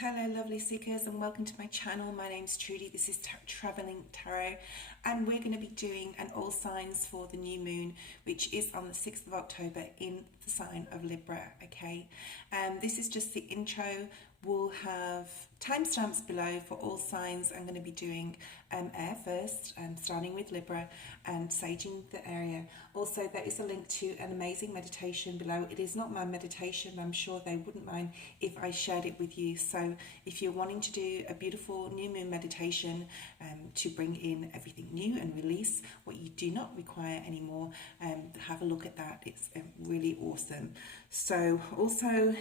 Hello lovely seekers and welcome to my channel. My name's Trudi. This is Traveling Tarot and we're going to be doing an all signs for the new moon, which is on the 6th of October in the sign of Libra. Okay, this is just the intro. We'll have timestamps below for all signs. I'm going to be doing air first, starting with Libra and saging the area. Also, there is a link to an amazing meditation below. It is not my meditation. I'm sure they wouldn't mind if I shared it with you. So if you're wanting to do a beautiful new moon meditation to bring in everything new and release what you do not require anymore, have a look at that. It's really awesome. So also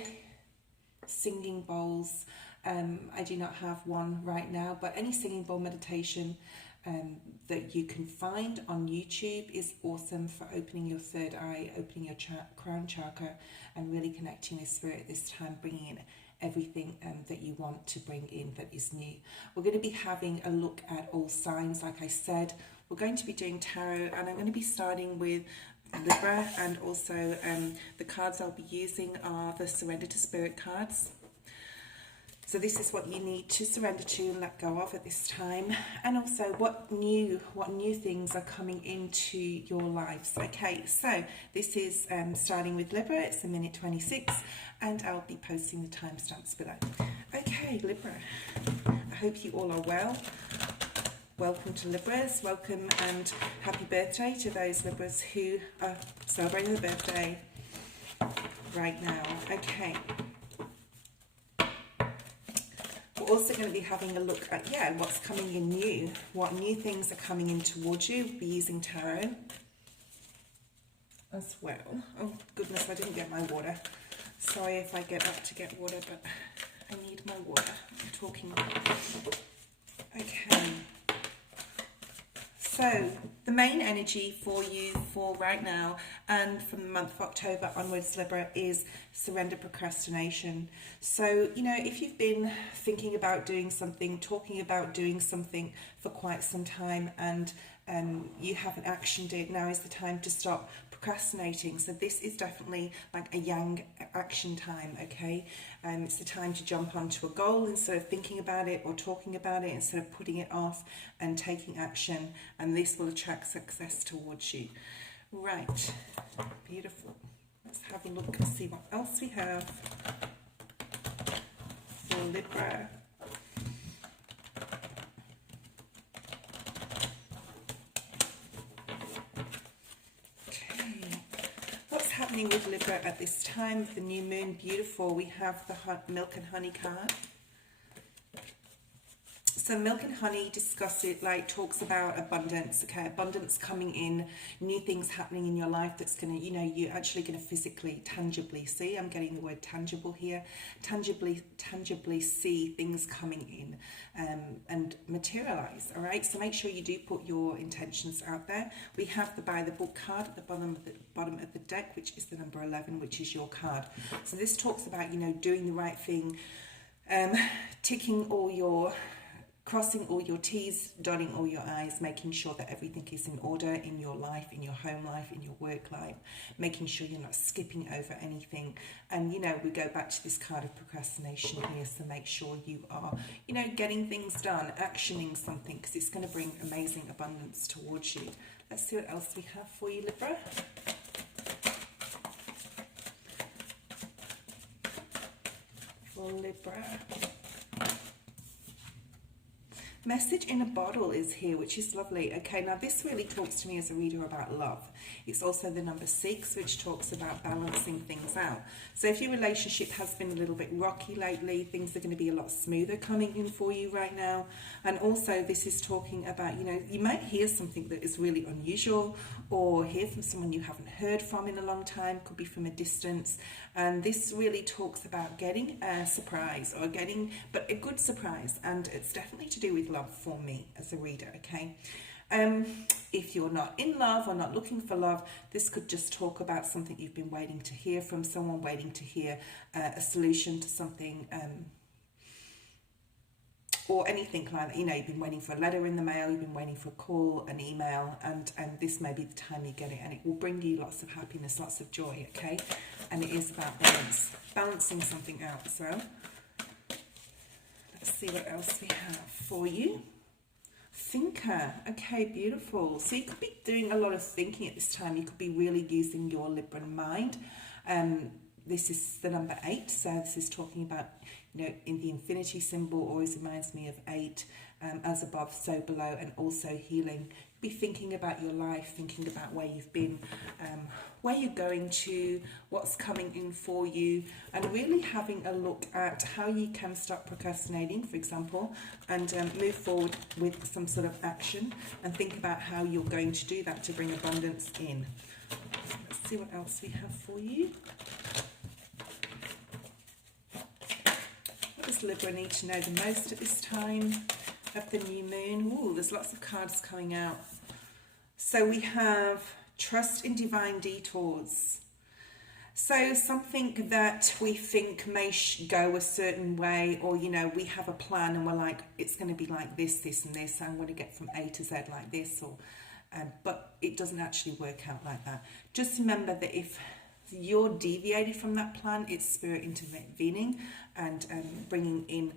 singing bowls. I do not have one right now, but any singing bowl meditation that you can find on YouTube is awesome for opening your third eye, opening your crown chakra, and really connecting with spirit this time, bringing in everything that you want to bring in that is new. We're going to be having a look at all signs. Like I said, we're going to be doing tarot, and I'm going to be starting with Libra, and also the cards I'll be using are the Surrender to Spirit cards. So this is what you need to surrender to and let go of at this time, and also what new things are coming into your lives. Okay, so this is starting with Libra. It's a minute 26, and I'll be posting the timestamps below. Okay, Libra, I hope you all are well. Welcome to Libras, welcome and happy birthday to those Libras who are celebrating their birthday right now. Okay. We're also going to be having a look at, what's coming in new. What new things are coming in towards you. We'll be using tarot as well. Oh goodness, I didn't get my water. Sorry if I get up to get water, but I need my water. I'm talking. Okay. So the main energy for you for right now and from the month of October onwards, Libra, is surrender procrastination. So, you know, if you've been thinking about doing something, talking about doing something for quite some time, and you haven't actioned it, now is the time to stop procrastinating. So this is definitely like a yang action time, okay? It's the time to jump onto a goal instead of thinking about it or talking about it, instead of putting it off and taking action, and this will attract success towards you. Right, beautiful. Let's have a look and see what else we have for Libra. Happening with Libra at this time, the new moon, beautiful. We have the milk and honey card. So milk and honey talks about abundance, okay? Abundance coming in, new things happening in your life that's going to, you know, you're actually going to physically, tangibly see. I'm getting the word tangible here. Tangibly see things coming in and materialize, all right? So make sure you do put your intentions out there. We have the buy the book card at the bottom of the deck, which is the number 11, which is your card. So this talks about, you know, doing the right thing, crossing all your T's, dotting all your I's, making sure that everything is in order in your life, in your home life, in your work life, making sure you're not skipping over anything. And, you know, we go back to this card of procrastination here, so make sure you are, you know, getting things done, actioning something, because it's going to bring amazing abundance towards you. Let's see what else we have for you, Libra. For Libra. Message in a bottle is here, which is lovely. Okay, now this really talks to me as a reader about love. It's also the number 6, which talks about balancing things out. So if your relationship has been a little bit rocky lately, things are going to be a lot smoother coming in for you right now. And also this is talking about, you know, you might hear something that is really unusual, or hear from someone you haven't heard from in a long time, could be from a distance. And this really talks about getting a surprise, or but a good surprise. And it's definitely to do with love for me as a reader, okay? If you're not in love or not looking for love, this could just talk about something you've been waiting to hear from someone, waiting to hear a solution to something, or anything like that. You know, you've been waiting for a letter in the mail, you've been waiting for a call, an email, and this may be the time you get it, and it will bring you lots of happiness, lots of joy, okay? And it is about balance, balancing something out as well. Let's see what else we have for you. Thinker. Okay, beautiful. So you could be doing a lot of thinking at this time. You could be really using your Libran mind. This is the number 8, so this is talking about, you know, in the infinity symbol always reminds me of 8, as above, so below, and also healing. Be thinking about your life, thinking about where you've been, where you're going to, what's coming in for you, and really having a look at how you can stop procrastinating, for example, and move forward with some sort of action, and think about how you're going to do that to bring abundance in. Let's see what else we have for you. What does Libra need to know the most at this time of the new moon? Ooh, there's lots of cards coming out. So we have trust in divine detours. So something that we think may go a certain way, or, you know, we have a plan and we're like, it's going to be like this, this and this, I'm going to get from A to Z like this, or but it doesn't actually work out like that. Just remember that if you're deviated from that plan, it's spirit intervening and bringing in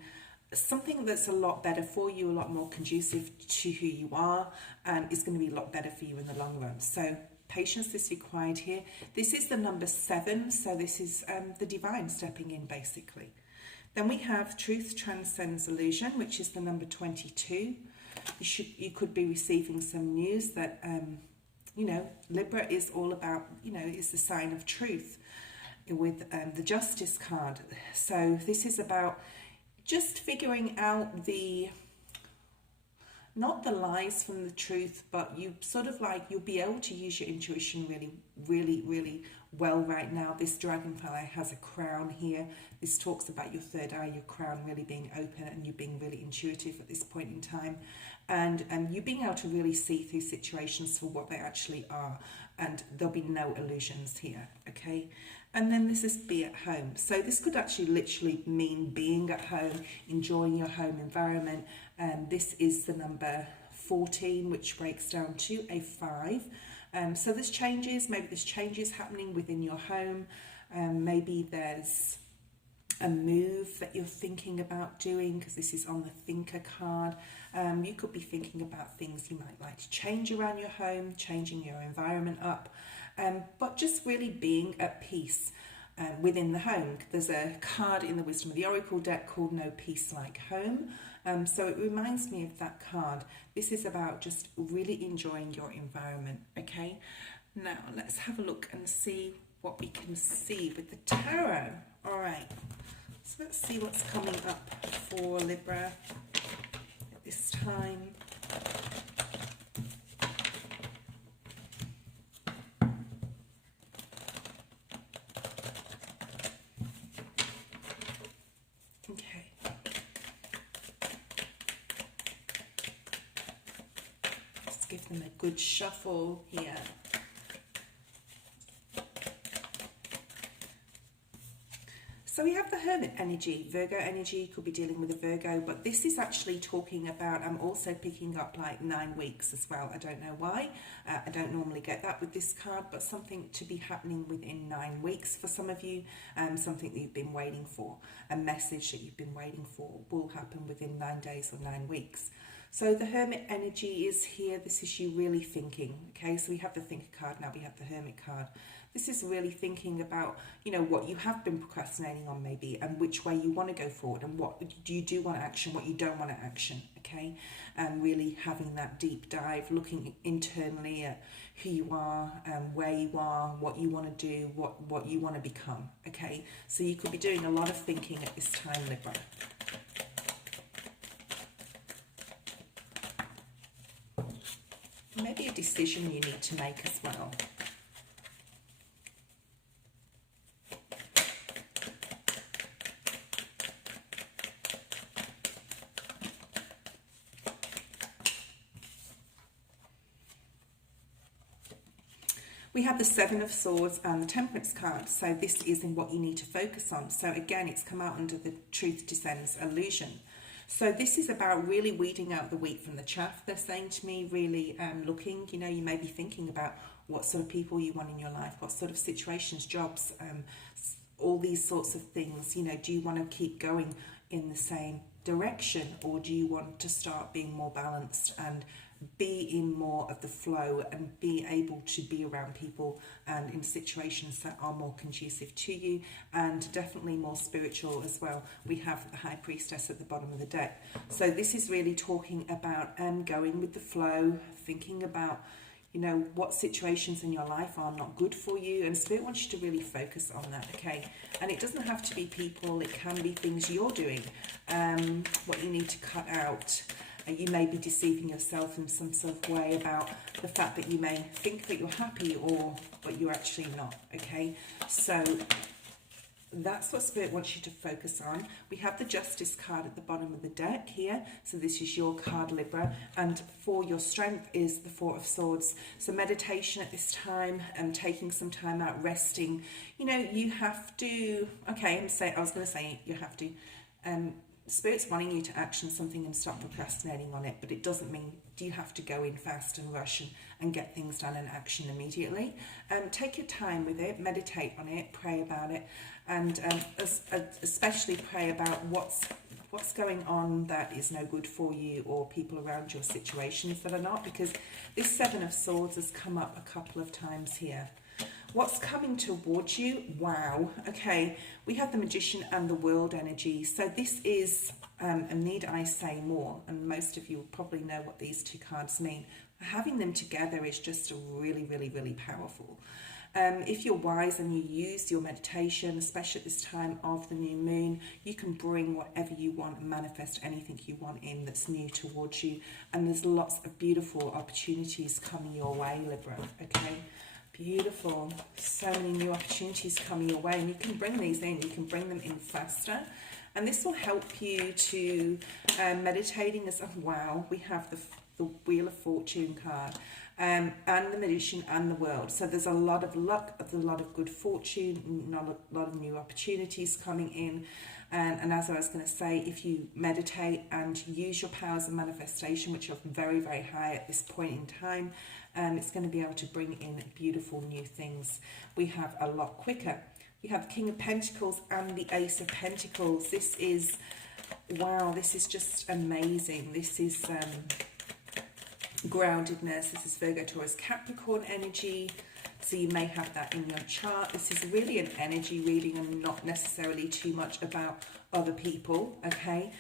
something that's a lot better for you, a lot more conducive to who you are, and is going to be a lot better for you in the long run. So patience is required here. This is the number 7, so this is the divine stepping in, basically. Then we have truth transcends illusion, which is the number 22. You could be receiving some news that you know, Libra is all about, you know, is the sign of truth with the Justice card. So this is about just figuring out not the lies from the truth, but you sort of like, you'll be able to use your intuition really well right now. This dragonfly has a crown here. This talks about your third eye, your crown really being open, and you being really intuitive at this point in time. And you being able to really see through situations for what they actually are. And there'll be no illusions here, okay? And then this is be at home. So this could actually literally mean being at home, enjoying your home environment. This is the number 14, which breaks down to a 5. So there's changes, maybe there's changes happening within your home. Maybe there's a move that you're thinking about doing, because this is on the thinker card. You could be thinking about things you might like to change around your home, changing your environment up, but just really being at peace within the home. There's a card in the Wisdom of the Oracle deck called No Peace Like Home. So it reminds me of that card. This is about just really enjoying your environment, okay? Now let's have a look and see what we can see with the tarot. All right, so let's see what's coming up for Libra at this time. Give them a good shuffle here. So we have the Hermit energy, Virgo energy, could be dealing with a Virgo, but this is actually talking about, I'm also picking up like 9 weeks as well. I don't know why. I don't normally get that with this card, but something to be happening within 9 weeks for some of you, something that you've been waiting for, a message that you've been waiting for will happen within 9 days or 9 weeks. So the Hermit energy is here. This is you really thinking, okay? So we have the Thinker card, now we have the Hermit card. This is really thinking about, you know, what you have been procrastinating on maybe, and which way you want to go forward, and what do you do want to action, what you don't want to action, okay? And really having that deep dive, looking internally at who you are, where you are, what you want to do, what you want to become, okay? So you could be doing a lot of thinking at this time, Libra. Maybe a decision you need to make as well. We have the Seven of Swords and the Temperance card, so this is in what you need to focus on. So again, it's come out under the Truth Descends illusion. So this is about really weeding out the wheat from the chaff, they're saying to me, really looking, you know, you may be thinking about what sort of people you want in your life, what sort of situations, jobs, all these sorts of things. You know, do you want to keep going in the same direction, or do you want to start being more balanced and be in more of the flow and be able to be around people and in situations that are more conducive to you, and definitely more spiritual as well? We have the High Priestess at the bottom of the deck. So this is really talking about going with the flow, thinking about, you know, what situations in your life are not good for you, and Spirit wants you to really focus on that, okay? And it doesn't have to be people, it can be things you're doing, what you need to cut out. You may be deceiving yourself in some sort of way about the fact that you may think that you're happy, but you're actually not, okay? So that's what Spirit wants you to focus on. We have the Justice card at the bottom of the deck here. So this is your card, Libra. And for your strength is the Four of Swords. So meditation at this time and taking some time out, resting. You know, you have to, okay, I was going to say you have to. Spirit's wanting you to action something and stop procrastinating on it, but it doesn't mean you have to go in fast and rush and get things done and action immediately. Take your time with it, meditate on it, pray about it, and especially pray about what's going on that is no good for you, or people around your situations that are not, because this Seven of Swords has come up a couple of times here. What's coming towards you? Wow. Okay, we have the Magician and the World energy. So this is, and need I say more? And most of you will probably know what these two cards mean. Having them together is just really, really, really powerful. If you're wise and you use your meditation, especially at this time of the new moon, you can bring whatever you want and manifest anything you want in that's new towards you. And there's lots of beautiful opportunities coming your way, Libra, okay? Beautiful. So many new opportunities coming your way, and you can bring these in. You can bring them in faster, and this will help you to meditating as wow. We have the Wheel of Fortune card, and the Magician and the World. So there's a lot of luck, a lot of good fortune, a lot of new opportunities coming in. And as I was going to say, if you meditate and use your powers of manifestation, which are very, very high at this point in time, it's going to be able to bring in beautiful new things. We have a lot quicker. We have the King of Pentacles and the Ace of Pentacles. This is, wow, this is just amazing. This is groundedness. This is Virgo, Taurus, Capricorn energy. So you may have that in your chart. This is really an energy reading and not necessarily too much about other people, okay?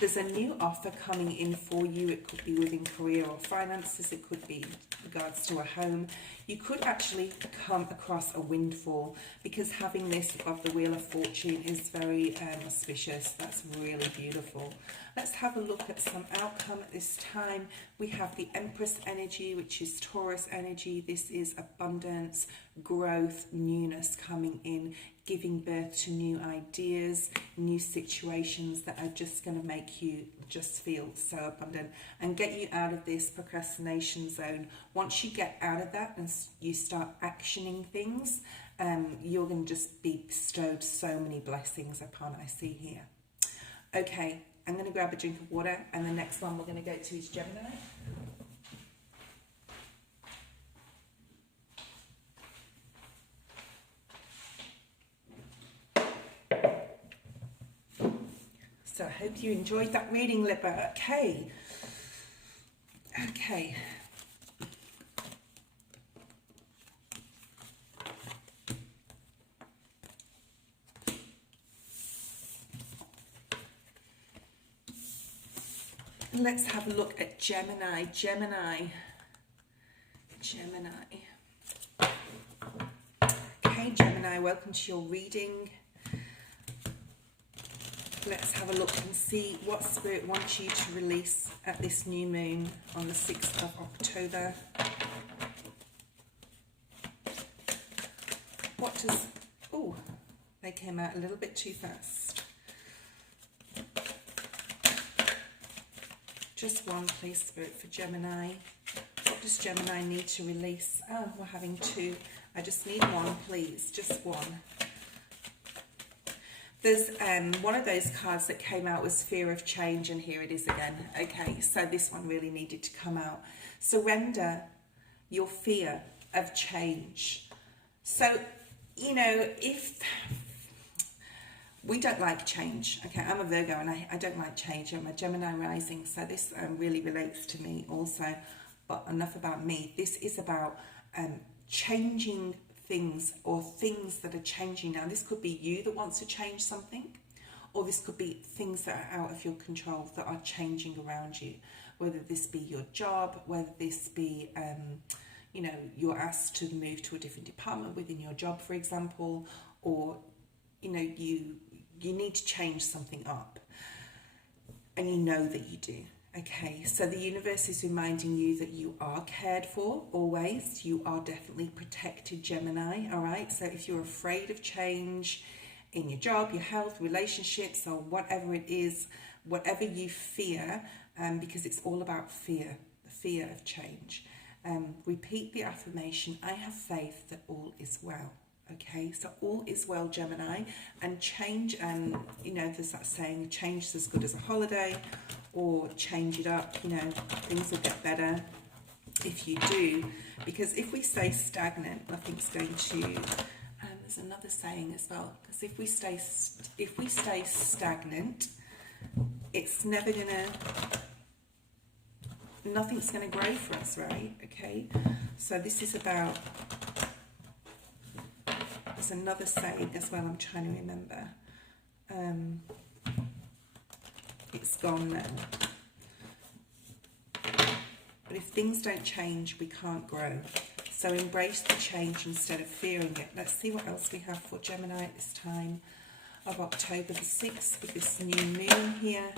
There's a new offer coming in for you. It could be within career or finances. It could be in regards to a home. You could actually come across a windfall, because having this above the Wheel of Fortune is very auspicious. That's really beautiful. Let's have a look at some outcome at this time. We have the Empress energy, which is Taurus energy. This is abundance, growth, newness coming in, giving birth to new ideas, new situations that are just going to make you just feel so abundant and get you out of this procrastination zone. Once you get out of that and you start actioning things, you're going to just be bestowed so many blessings upon, I see here. Okay, I'm going to grab a drink of water, and the next one we're going to go to is Gemini. So I hope you enjoyed that reading, Libra. Okay. Okay. Let's have a look at Gemini. Gemini. Okay, Gemini, welcome to your reading. Let's have a look and see what Spirit wants you to release at this new moon on the 6th of October. What does... Oh, they came out a little bit too fast. Just one, please, Spirit, for Gemini. What does Gemini need to release? Oh, we're having two. I just need one, please. Just one. There's one of those cards that came out was Fear of Change, and here it is again. Okay, so this one really needed to come out. Surrender your fear of change. So, you know, if we don't like change. Okay, I'm a Virgo and I don't like change. I'm a Gemini rising, so this really relates to me also. But enough about me. This is about changing things, or things that are changing now. This could be you that wants to change something, or this could be things that are out of your control that are changing around you. Whether this be your job, whether this be you know, you're asked to move to a different department within your job, for example, or you know, you need to change something up, and you know that you do. Okay, so the universe is reminding you that you are cared for always. You are definitely protected, Gemini. All right, so if you're afraid of change in your job, your health, relationships, or whatever it is, whatever you fear, because it's all about fear, the fear of change. Repeat the affirmation, I have faith that all is well. Okay, so all is well, Gemini. And change, you know, there's that saying, change is as good as a holiday, or change it up, you know, things will get better if you do. Because if we stay stagnant, nothing's going to, there's another saying as well, because if we stay stagnant, it's never gonna, nothing's going to grow for us, right? Okay, so this is about, there's another saying as well I'm trying to remember. It's gone now. But if things don't change, we can't grow. So embrace the change instead of fearing it. Let's see what else we have for Gemini at this time of October the 6th with this new moon here.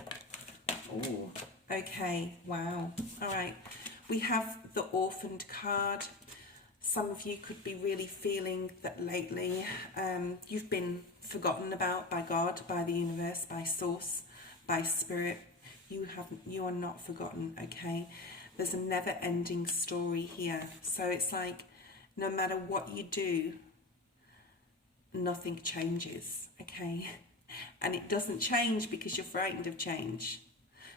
Oh, okay, wow. All right, we have the orphaned card. Some of you could be really feeling that lately you've been forgotten about by God, by the universe, by source, by spirit. You are not forgotten, okay? There's a never-ending story here. So it's like no matter what you do, nothing changes, okay? And it doesn't change because you're frightened of change.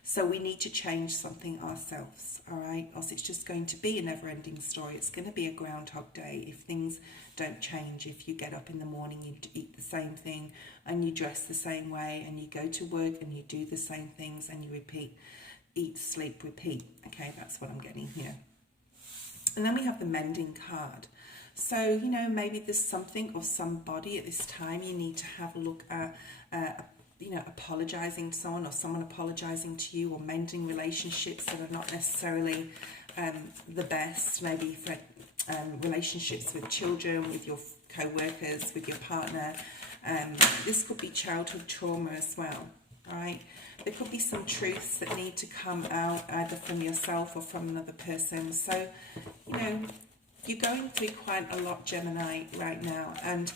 So we need to change something ourselves, all right? Else it's just going to be a never-ending story. It's going to be a Groundhog Day if things don't change. If you get up in the morning, you eat the same thing, and you dress the same way, and you go to work, and you do the same things, and you repeat, eat, sleep, repeat. Okay, that's what I'm getting here. And then we have the Mending card. So, you know, maybe there's something or somebody at this time you need to have a look at, you know, apologizing to someone, or someone apologizing to you, or mending relationships that are not necessarily the best, maybe for relationships with children, with your co-workers, with your partner. This could be childhood trauma as well, right? There could be some truths that need to come out either from yourself or from another person. So, you know, you're going through quite a lot, Gemini, right now, and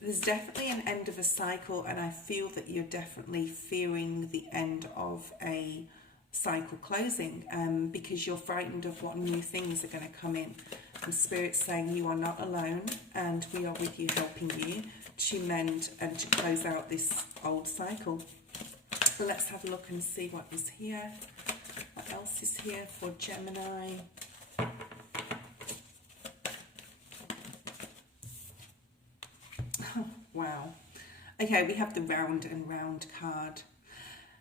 there's definitely an end of a cycle, and I feel that you're definitely fearing the end of a cycle closing, because you're frightened of what new things are going to come in. And Spirit's saying you are not alone, and we are with you, helping you to mend and to close out this old cycle. So let's have a look and see what is here. What else is here for Gemini? Wow. Okay, we have the Round and Round card.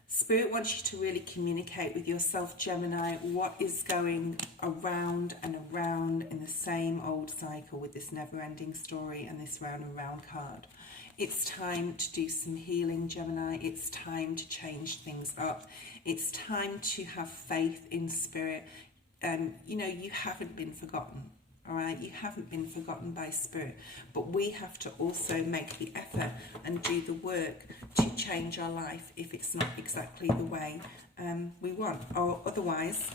Spirit wants you to really communicate with yourself, Gemini, what is going around and around in the same old cycle with this never-ending story and this Round and Round card. It's time to do some healing, Gemini. It's time to change things up. It's time to have faith in Spirit. You know, you haven't been forgotten. All right, you haven't been forgotten by Spirit, but we have to also make the effort and do the work to change our life if it's not exactly the way we want, or otherwise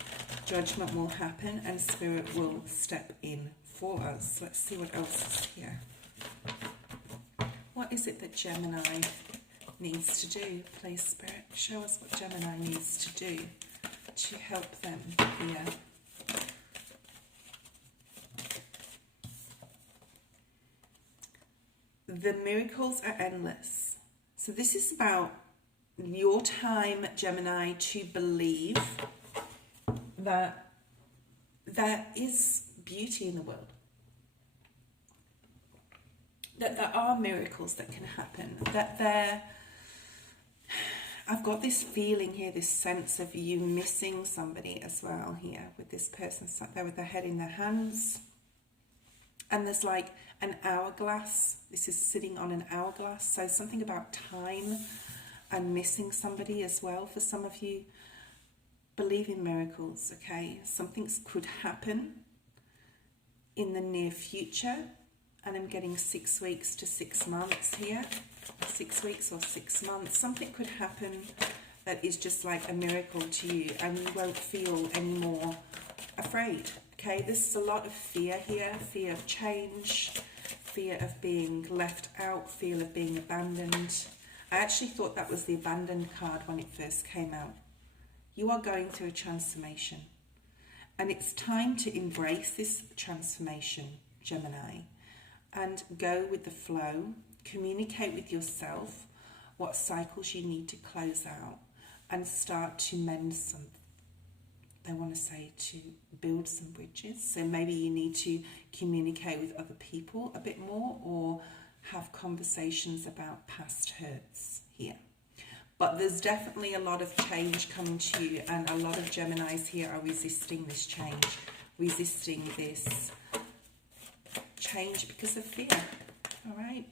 judgment will happen and Spirit will step in for us. Let's see what else is here. What is it that Gemini needs to do? Please, Spirit, show us what Gemini needs to do to help them here. The miracles are endless. So this is about your time, Gemini, to believe that there is beauty in the world. That there are miracles that can happen. That there I've got this feeling here, this sense of you missing somebody as well here, with this person sat there with their head in their hands. And there's like an hourglass. This is sitting on an hourglass. So something about time and missing somebody as well. For some of you, believe in miracles, okay? Something could happen in the near future. And I'm getting 6 weeks to 6 months here. 6 weeks or 6 months. Something could happen that is just like a miracle to you. And you won't feel any more afraid. Okay, this is a lot of fear here, fear of change, fear of being left out, fear of being abandoned. I actually thought that was the abandoned card when it first came out. You are going through a transformation, and it's time to embrace this transformation, Gemini, and go with the flow, communicate with yourself what cycles you need to close out, and start to mend some. They want to say to build some bridges. So maybe you need to communicate with other people a bit more, or have conversations about past hurts here. But there's definitely a lot of change coming to you, and a lot of Geminis here are resisting this change, resisting this change because of fear. All right.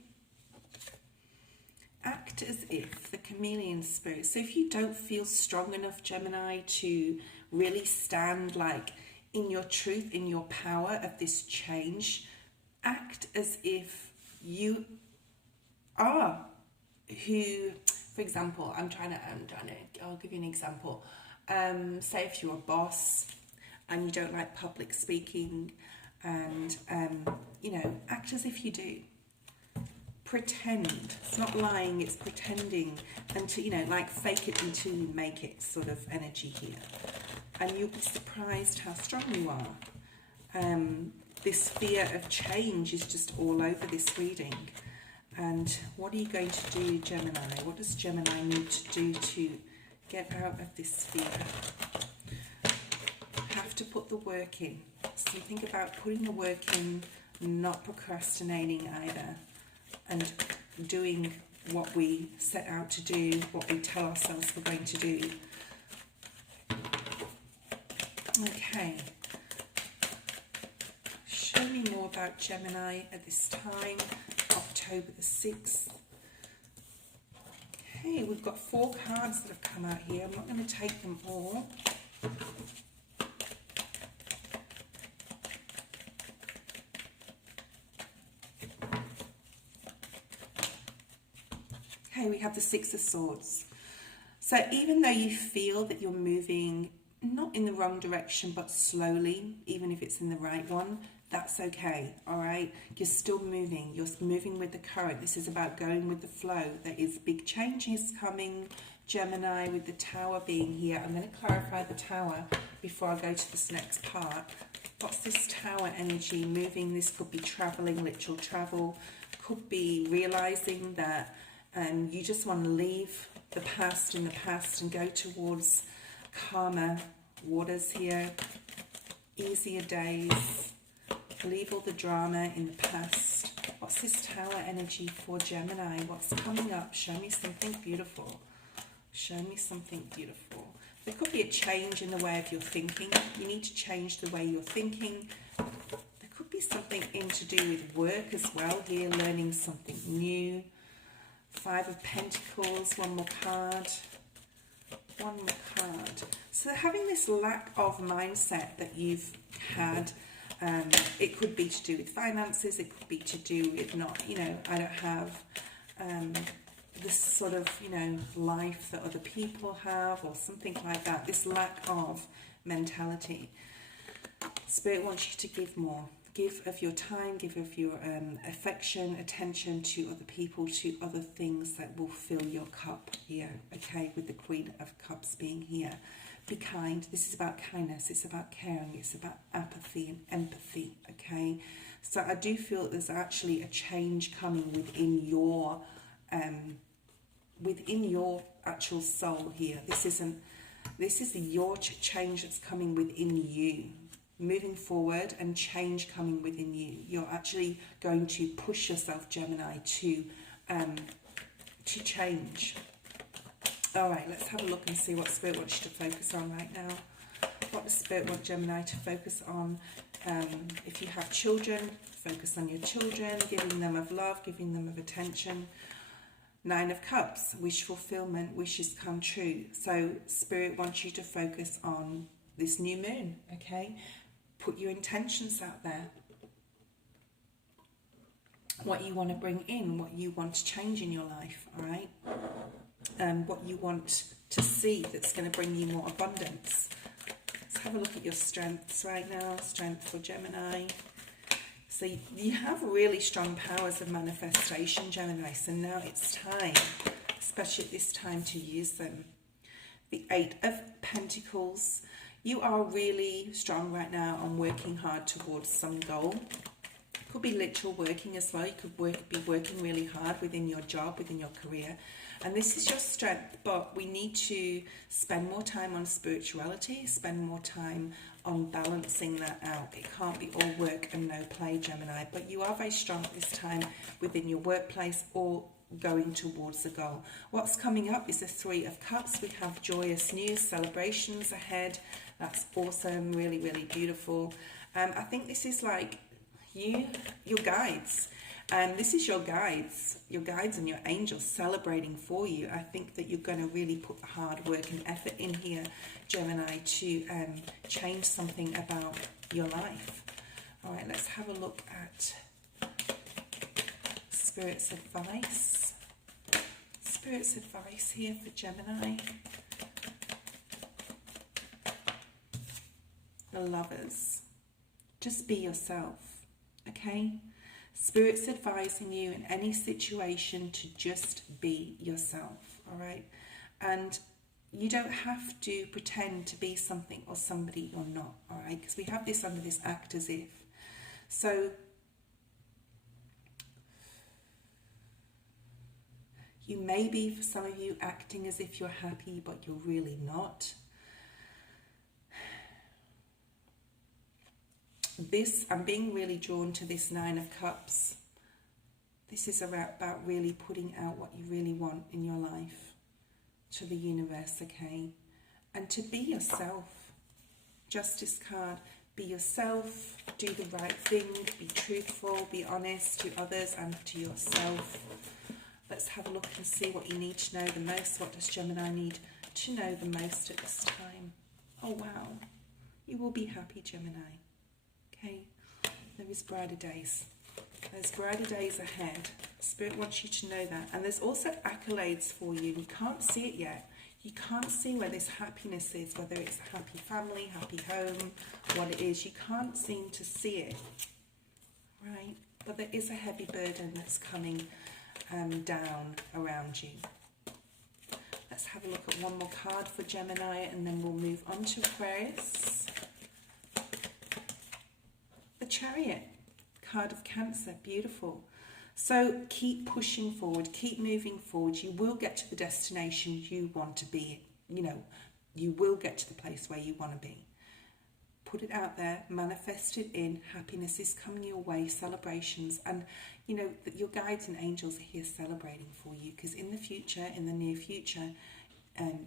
Act as if, the chameleon spirit. So if you don't feel strong enough, Gemini, to really stand like in your truth, in your power of this change, act as if you are who, for example, I'll give you an example. Say if you're a boss and you don't like public speaking, and you know, act as if you do. Pretend. It's not lying, it's pretending, until, you know, like fake it until you make it sort of energy here. And you'll be surprised how strong you are. This fear of change is just all over this reading. And what are you going to do, Gemini? What does Gemini need to do to get out of this fear? Have to put the work in. Something about putting the work in, not procrastinating either, and doing what we set out to do, what we tell ourselves we're going to do. Okay. Show me more about Gemini at this time, October the 6th. Okay, we've got 4 cards that have come out here. I'm not going to take them all. Okay, we have the 6 of Swords. So even though you feel that you're moving not in the wrong direction, but slowly, even if it's in the right one, that's okay, all right? You're still moving. You're moving with the current. This is about going with the flow. There is big changes coming, Gemini, with the Tower being here. I'm going to clarify the Tower before I go to this next part. What's this Tower energy moving? This could be traveling, literal travel. Could be realizing that you just want to leave the past in the past and go towards calmer waters here, easier days, leave all the drama in the past. What's this Tower energy for Gemini? What's coming up? Show me something beautiful. Show me something beautiful. There could be a change in the way of your thinking. You need to change the way you're thinking. There could be something to do with work as well here, learning something new. 5 of Pentacles, one more card. One more card. So having this lack of mindset that you've had, it could be to do with finances, it could be to do with not, you know, I don't have this sort of, you know, life that other people have, or something like that. This lack of mentality. Spirit wants you to give more. Give of your time, give of your affection, attention to other people, to other things that will fill your cup here, okay, with the Queen of Cups being here. Be kind. This is about kindness. It's about caring. It's about apathy and empathy, okay? So I do feel that there's actually a change coming within your actual soul here. This is your change that's coming within you. Moving forward and change coming within you. You're actually going to push yourself, Gemini, to change. All right, let's have a look and see what Spirit wants you to focus on right now. What does Spirit want Gemini to focus on? If you have children, focus on your children, giving them of love, giving them of attention. 9 of Cups, wish fulfillment, wishes come true. So Spirit wants you to focus on this new moon, okay? Put your intentions out there. What you want to bring in, what you want to change in your life, all right? What you want to see that's going to bring you more abundance. Let's have a look at your strengths right now. Strength for Gemini. So you have really strong powers of manifestation, Gemini. So now it's time, especially at this time, to use them. The 8 of Pentacles. You are really strong right now on working hard towards some goal. Could be literal working as well. You could be working really hard within your job, within your career. And this is your strength, but we need to spend more time on spirituality, spend more time on balancing that out. It can't be all work and no play, Gemini, but you are very strong at this time within your workplace or going towards the goal. What's coming up is the 3 of Cups. We have joyous news, celebrations ahead. That's awesome, really, really beautiful. I think this is like your guides. This is your guides and your angels celebrating for you. I think that you're going to really put the hard work and effort in here, Gemini, to change something about your life. All right, let's have a look at Spirit's advice. Spirit's advice here for Gemini. The Lovers. Just be yourself, okay? Spirit's advising you in any situation to just be yourself, all right? And you don't have to pretend to be something or somebody you're not, all right? Because we have this under this act as if. So you may be, for some of you, acting as if you're happy, but you're really not. I'm being really drawn to this 9 of Cups. This is about really putting out what you really want in your life to the universe, okay? And to be yourself. Justice card. Be yourself. Do the right thing. Be truthful. Be honest to others and to yourself. Let's have a look and see what you need to know the most. What does Gemini need to know the most at this time? Oh, wow. You will be happy, Gemini. Okay, there is brighter days. There's brighter days ahead. Spirit wants you to know that. And there's also accolades for you. You can't see it yet. You can't see where this happiness is, whether it's a happy family, happy home, what it is. You can't seem to see it, right? But there is a heavy burden that's coming down around you. Let's have a look at one more card for Gemini and then we'll move on to Aquarius. The Chariot, card of Cancer, beautiful. So keep pushing forward, keep moving forward. You will get to the destination you want to be. You know, you will get to the place where you want to be. Put it out there, manifest it in. Happiness is coming your way, celebrations. And, you know, your guides and angels are here celebrating for you because in the future, in the near future,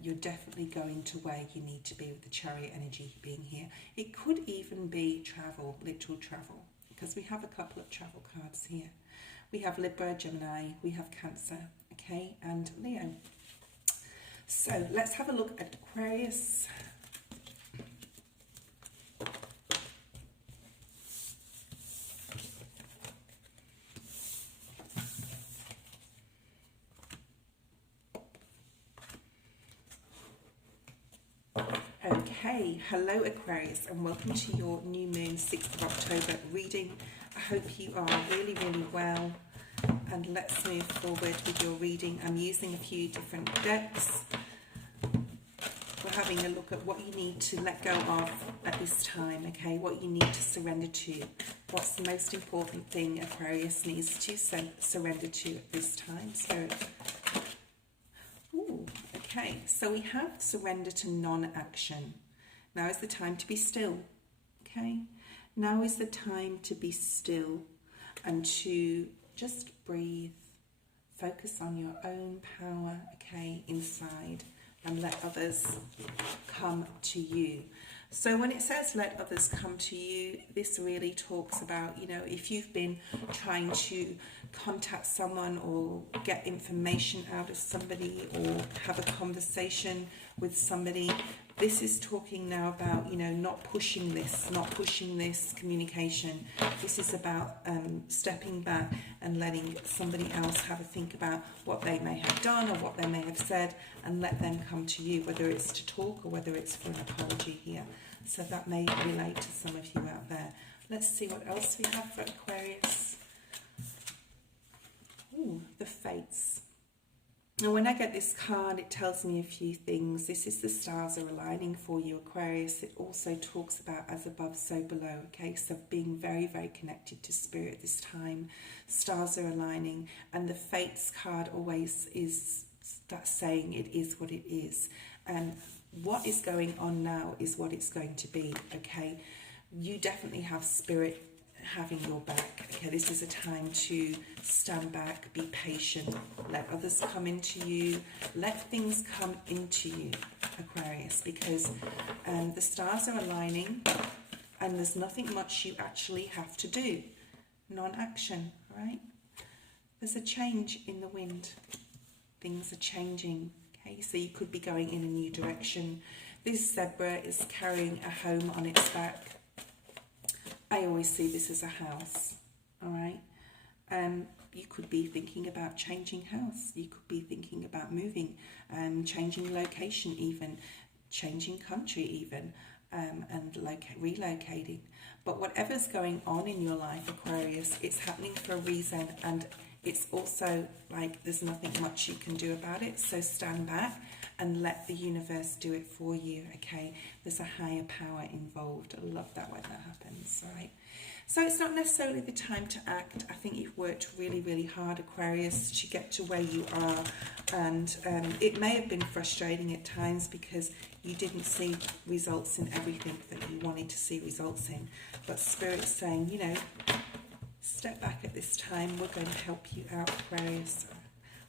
you're definitely going to where you need to be with the Chariot energy being here. It could even be travel, literal travel, because we have a couple of travel cards here. We have Libra, Gemini, we have Cancer, okay, and Leo. So let's have a look at Aquarius. Okay, hello Aquarius and welcome to your new moon 6th of October reading. I hope you are really, really well and let's move forward with your reading. I'm using a few different decks. We're having a look at what you need to let go of at this time, okay? What you need to surrender to. What's the most important thing Aquarius needs to surrender to at this time? Spirit. Ooh, okay, so we have surrender to non-action. Now is the time to be still, okay? Now is the time to be still and to just breathe. Focus on your own power, okay, inside. and let others come to you. So when it says let others come to you, this really talks about, you know, if you've been trying to contact someone or get information out of somebody or have a conversation with somebody, this is talking now about, you know, not pushing this communication. This is about stepping back and letting somebody else have a think about what they may have done or what they may have said, and let them come to you, whether it's to talk or whether it's for an apology here. So that may relate to some of you out there. Let's see what else we have for Aquarius. Ooh, the Fates. Now when I get this card, it tells me a few things. This is the stars are aligning for you, Aquarius. It also talks about as above, so below. Okay, so being very, very connected to spirit this time. Stars are aligning, and the Fates card always is that saying it is what it is. And what is going on now is what it's going to be. Okay, you definitely have spirit having your back. Okay, this is a time to stand back, be patient, let others come into you, let things come into you, Aquarius, because the stars are aligning and there's nothing much you actually have to do. Non-action, right? There's a change in the wind. Things are changing. Okay, so you could be going in a new direction. This zebra is carrying a home on its back. I always see this as a house, all right? You could be thinking about changing house. You could be thinking about moving, changing location even, changing country even, and relocating. But whatever's going on in your life, Aquarius, it's happening for a reason, and it's also like there's nothing much you can do about it. So stand back and let the universe do it for you, okay? There's a higher power involved. I love that when that happens, all right? So it's not necessarily the time to act. I think you've worked really, really hard, Aquarius, to get to where you are. And it may have been frustrating at times because you didn't see results in everything that you wanted to see results in. But Spirit's saying, you know, step back at this time. We're going to help you out, Aquarius.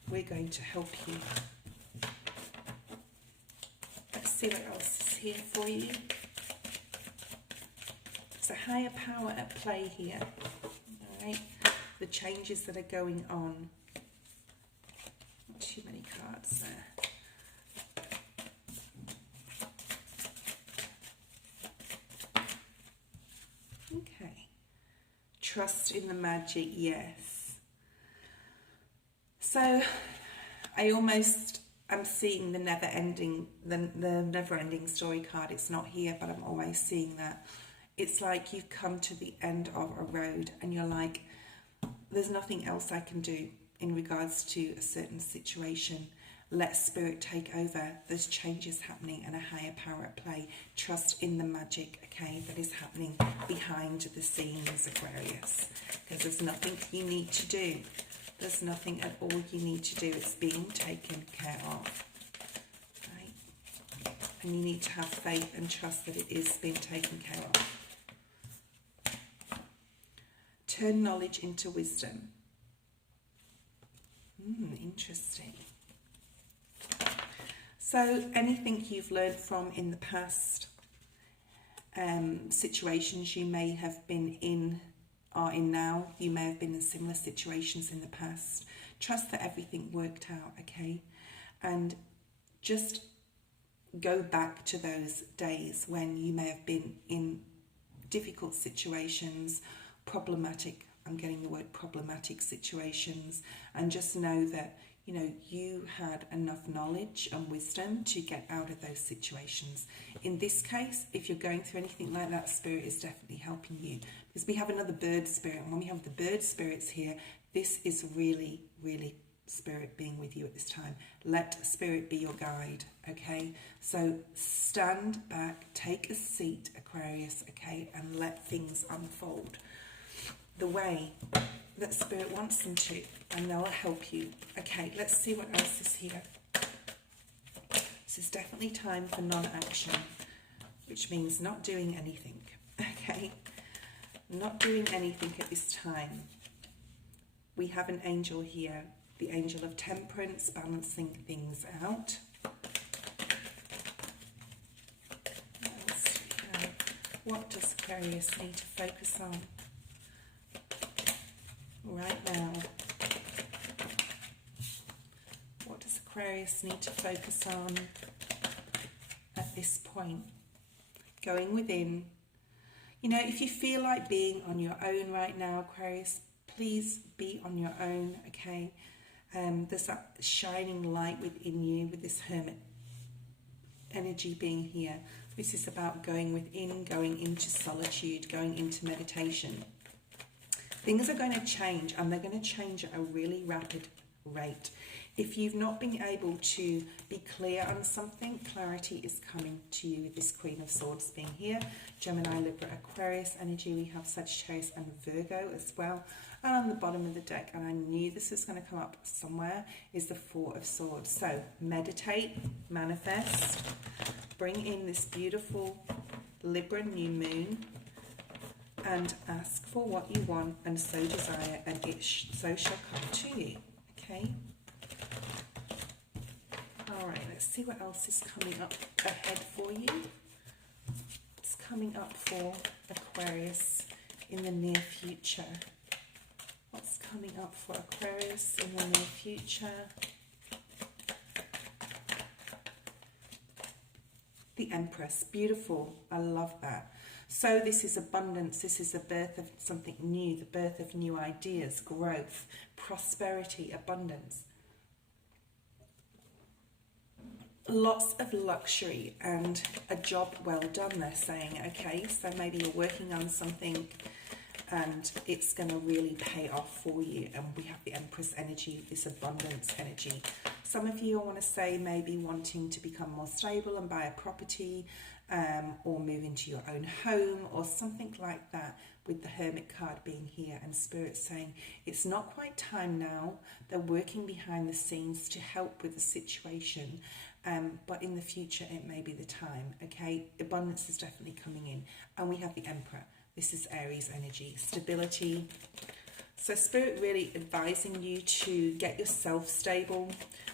We're going to help you. Let's see what else is here for you. There's a higher power at play here. All right. The changes that are going on. Not too many cards there. Okay. Trust in the magic, yes. So I almost am seeing the never-ending story card. It's not here, but I'm always seeing that. It's like you've come to the end of a road and you're like, there's nothing else I can do in regards to a certain situation. Let Spirit take over. There's changes happening and a higher power at play. Trust in the magic, okay, that is happening behind the scenes, Aquarius. Because there's nothing you need to do. There's nothing at all you need to do. It's being taken care of. Right? And you need to have faith and trust that it is being taken care of. Turn knowledge into wisdom. Interesting. So anything you've learned from in the past, situations you may have been in, are in now, you may have been in similar situations in the past, trust that everything worked out, okay? And just go back to those days when you may have been in difficult situations, problematic, I'm getting the word problematic situations, and just know that, you know, you had enough knowledge and wisdom to get out of those situations. In this case, if you're going through anything like that, Spirit is definitely helping you. Because we have another bird spirit, and when we have the bird spirits here, this is really, really Spirit being with you at this time. Let Spirit be your guide, okay? So stand back, take a seat, Aquarius, okay, and let things unfold the way that Spirit wants them to, and they'll help you. Okay, let's see what else is here. This is definitely time for non-action, which means not doing anything, okay? Not doing anything at this time. We have an angel here, the angel of temperance, balancing things out. What does Aquarius need to focus on right now? What does Aquarius need to focus on at this point? Going within. You know, if you feel like being on your own right now, Aquarius, please be on your own, okay? There's that shining light within you with this Hermit energy being here. This is about going within, going into solitude, going into meditation. Things are going to change, and they're going to change at a really rapid rate. If you've not been able to be clear on something, clarity is coming to you with this Queen of Swords being here. Gemini, Libra, Aquarius energy. We have Sagittarius and Virgo as well. And on the bottom of the deck, and I knew this was going to come up somewhere, is the Four of Swords. So meditate, manifest, bring in this beautiful Libra new moon, and ask for what you want, and so desire, and it so shall come to you. Okay? Alright, let's see what else is coming up ahead for you. It's coming up for Aquarius in the near future. What's coming up for Aquarius in the near future? The Empress. Beautiful. I love that. So this is abundance. This is the birth of something new, the birth of new ideas, growth, prosperity, abundance. Lots of luxury and a job well done, they're saying. Okay, so maybe you're working on something and it's going to really pay off for you. And we have the Empress energy, this abundance energy. Some of you, I want to say, maybe wanting to become more stable and buy a property, or move into your own home or something like that, with the Hermit card being here and Spirit saying it's not quite time now. They're working behind the scenes to help with the situation, but in the future it may be the time. Okay, abundance is definitely coming in. And we have the Emperor. This is Aries energy, stability. So Spirit really advising you to get yourself stable,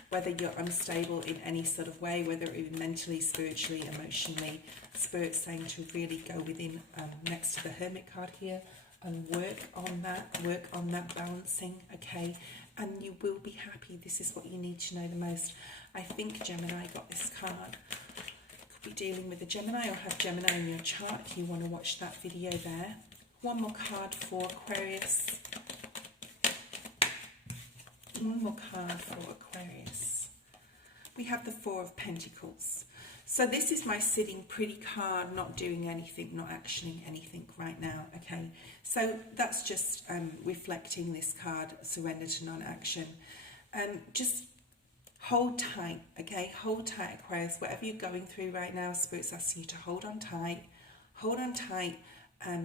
whether you're unstable in any sort of way, whether it be mentally, spiritually, emotionally. Spirit saying to really go within, next to the Hermit card here, and work on that balancing, okay? And you will be happy. This is what you need to know the most. I think Gemini got this card. Could be dealing with a Gemini or have Gemini in your chart if you want to watch that video there. One more card for Aquarius. One more card for Aquarius. We have the Four of Pentacles. So this is my sitting pretty card, not doing anything, not actioning anything right now, okay? So that's just reflecting this card, surrender to non-action. Just hold tight, okay? Hold tight, Aquarius. Whatever you're going through right now, Spirit's asking you to hold on tight. Hold on tight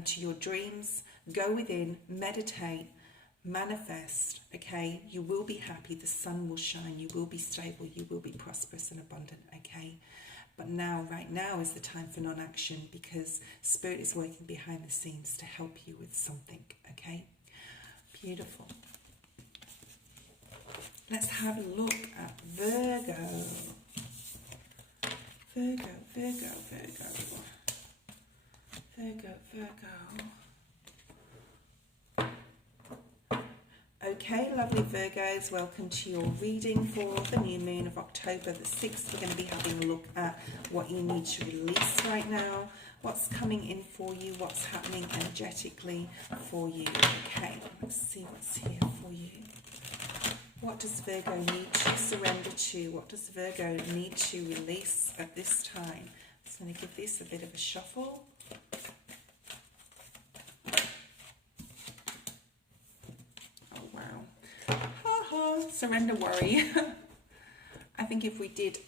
to your dreams. Go within, meditate, manifest, okay? You will be happy. The sun will shine. You will be stable. You will be prosperous and abundant, okay? But now, right now is the time for non-action, because Spirit is working behind the scenes to help you with something, okay? Beautiful. Let's have a look at Virgo. Virgo, Virgo, Virgo. Virgo, Virgo. Okay, lovely Virgos, welcome to your reading for the new moon of October the 6th. We're going to be having a look at what you need to release right now, what's coming in for you, what's happening energetically for you. Okay, let's see what's here for you. What does Virgo need to surrender to? What does Virgo need to release at this time? I'm just going to give this a bit of a shuffle. Surrender worry. I think if we did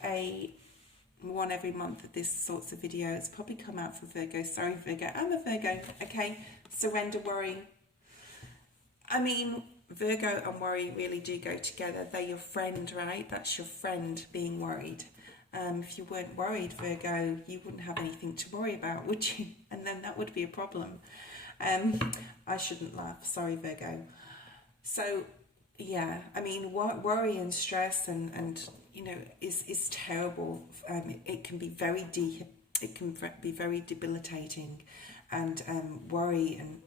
one every month of this sorts of videos, probably come out for Virgo. Sorry, Virgo. I'm a Virgo. Okay. Surrender worry. I mean, Virgo and worry really do go together. They're your friend, right? That's your friend being worried. If you weren't worried, Virgo, you wouldn't have anything to worry about, would you? And then that would be a problem. I shouldn't laugh. Sorry, Virgo. So, yeah, I mean, worry and stress and you know, is terrible. It can be very it can be very debilitating, and worry and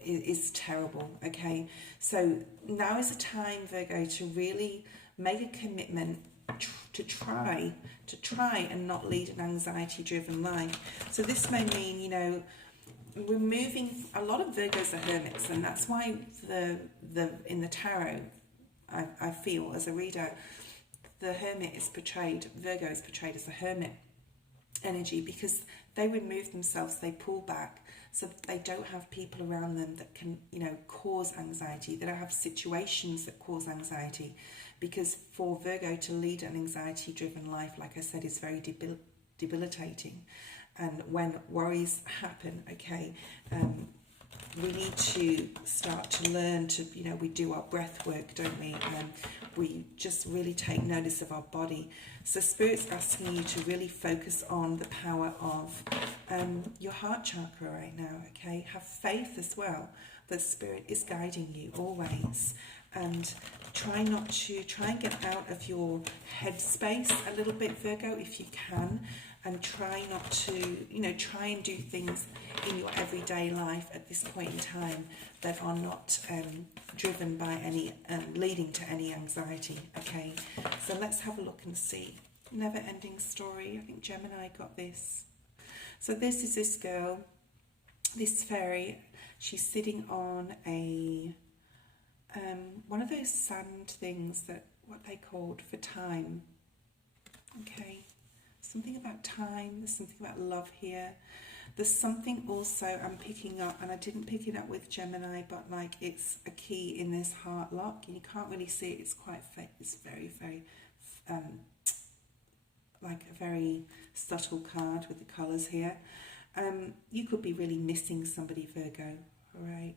is terrible. Okay, so now is the time, Virgo, to really make a commitment to try and not lead an anxiety-driven life. So this may mean, you know, removing. A lot of Virgos are hermits, and that's why the in the tarot, I feel as a reader, the hermit is portrayed, Virgo is portrayed as a hermit energy, because they remove themselves, they pull back, so that they don't have people around them that can, you know, cause anxiety. They don't have situations that cause anxiety, because for Virgo to lead an anxiety-driven life, like I said, is very debilitating. And when worries happen, okay, we need to start to learn to, you know, we do our breath work, don't we? We just really take notice of our body. So Spirit's asking you to really focus on the power of your heart chakra right now, okay? Have faith as well that Spirit is guiding you always. And try and get out of your headspace a little bit, Virgo, if you can. And try not to, you know, try and do things in your everyday life at this point in time that are not driven by any, leading to any anxiety, okay? So let's have a look and see. Never ending story. I think Gemini got this. So this is this girl, this fairy. She's sitting on a, one of those sand things that, what they called for time, okay? Something about time, there's something about love here. There's something also I'm picking up, and I didn't pick it up with Gemini, but like it's a key in this heart lock, and you can't really see it, it's quite fake, it's very, very, like a very subtle card with the colours here. You could be really missing somebody, Virgo, all right?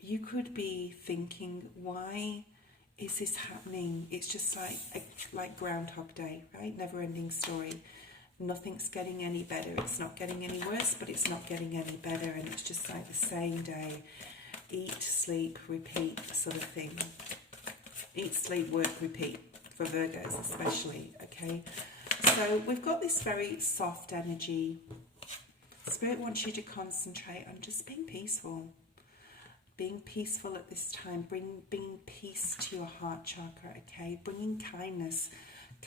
You could be thinking, why is this happening? It's just like Groundhog Day, right? Never-ending story. Nothing's getting any better. It's not getting any worse, but it's not getting any better, and it's just like the same day. Eat, sleep, repeat sort of thing. Eat, sleep, work, repeat for Virgos especially, okay? So we've got this very soft energy. Spirit wants you to concentrate on just being peaceful. Being peaceful at this time, bringing peace to your heart chakra, okay? Bringing kindness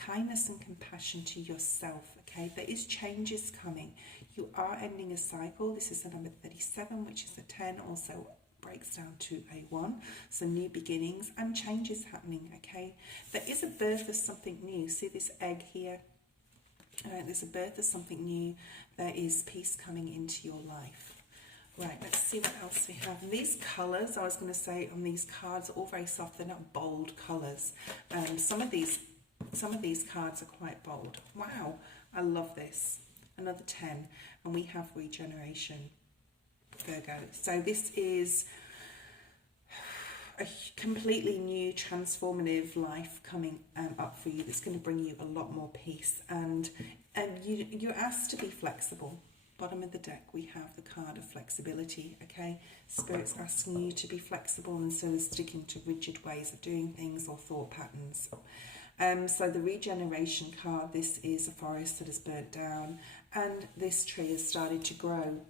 and compassion to yourself, okay? There is changes coming. You are ending a cycle. This is the number 37, which is a 10, also breaks down to a 1. So new beginnings and changes happening, okay? There is a birth of something new. See this egg here? There's a birth of something new. There is peace coming into your life. Right, let's see what else we have. And these colours, I was going to say on these cards, are all very soft. They're not bold colours. Some of these cards are quite bold. Wow, I love this. Another 10, and we have regeneration, Virgo. So this is a completely new, transformative life coming up for you. That's going to bring you a lot more peace, and you're asked to be flexible. Bottom of the deck, we have the card of flexibility, okay? Spirit's asking you to be flexible instead of sticking to rigid ways of doing things or thought patterns. So the regeneration card, this is a forest that has burnt down, and this tree has started to grow.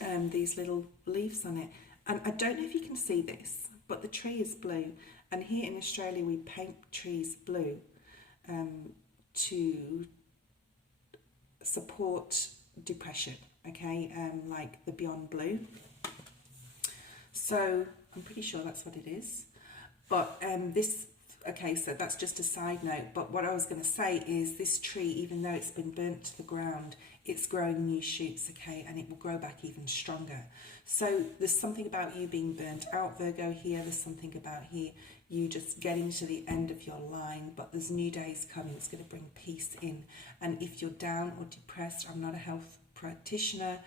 These little leaves on it. And I don't know if you can see this, but the tree is blue. And here in Australia, we paint trees blue to support depression, okay, like the Beyond Blue. So I'm pretty sure that's what it is. But okay, so that's just a side note. But what I was going to say is this tree, even though it's been burnt to the ground, it's growing new shoots, okay, and it will grow back even stronger. So there's something about you being burnt out, Virgo, here. There's something about here you just getting to the end of your line, but there's new days coming. It's going to bring peace in. And if you're down or depressed, I'm not a health practitioner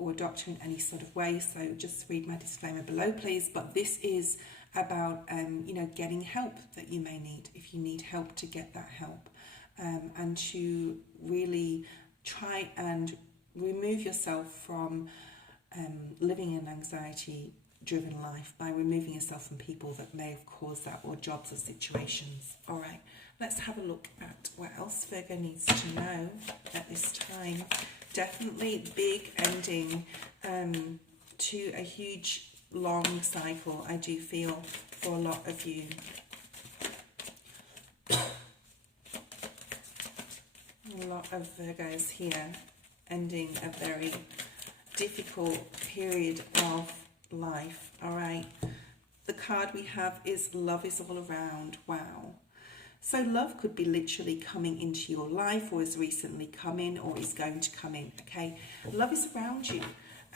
or a doctor in any sort of way, so just read my disclaimer below, please. But this is about, you know, getting help that you may need, if you need help, to get that help, and to really try and remove yourself from living an anxiety-driven life by removing yourself from people that may have caused that, or jobs or situations. All right, Let's have a look at what else Virgo needs to know at this time. Definitely big ending to a huge, long cycle, I do feel, for a lot of you. A lot of Virgos here ending a very difficult period of life, all right? The card we have is love is all around. Wow. So love could be literally coming into your life, or has recently come in, or is going to come in, okay? Love is around you.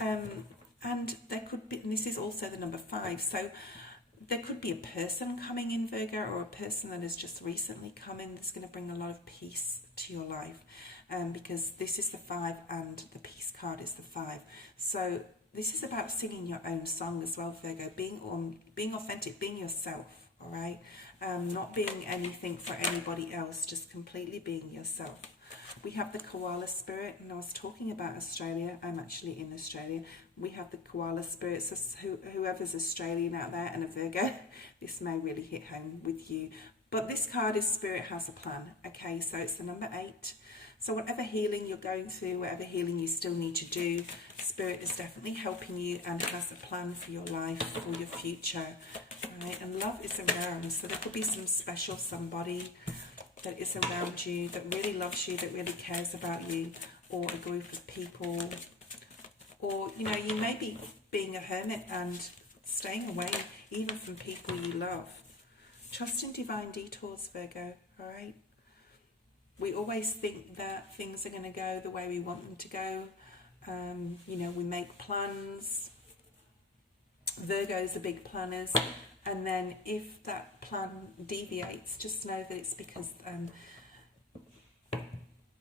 And there could be, and this is also the number 5, so there could be a person coming in, Virgo, or a person that has just recently come in that's going to bring a lot of peace to your life, because this is the 5 and the peace card is the 5. So this is about singing your own song as well, Virgo, being authentic, being yourself, all right? Not being anything for anybody else, just completely being yourself. We have the koala spirit, and I was talking about Australia. I'm actually in Australia. We have the koala spirit, so whoever's Australian out there and a Virgo, this may really hit home with you. But this card is Spirit has a plan, okay? So it's the number 8. So whatever healing you're going through, whatever healing you still need to do, Spirit is definitely helping you and has a plan for your life, for your future, right? And love is around, so there could be some special somebody that is around you, that really loves you, that really cares about you, or a group of people. Or, you know, you may be being a hermit and staying away even from people you love. Trust in divine detours, Virgo, all right? We always think that things are going to go the way we want them to go. You know, we make plans. Virgos are big planners. And then if that plan deviates, just know that it's because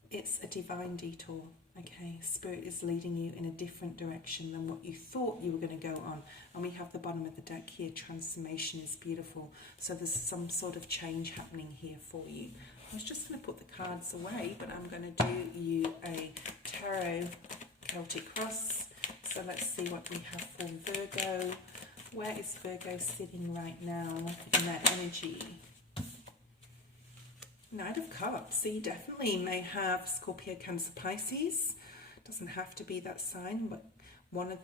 it's a divine detour. Okay, Spirit is leading you in a different direction than what you thought you were going to go on. And we have the bottom of the deck here, transformation is beautiful. So there's some sort of change happening here for you. I was just going to put the cards away, but I'm going to do you a tarot Celtic cross. So let's see what we have for Virgo. Where is Virgo sitting right now in their energy? Knight of Cups. So you definitely may have Scorpio, Cancer, Pisces. Doesn't have to be that sign, but one of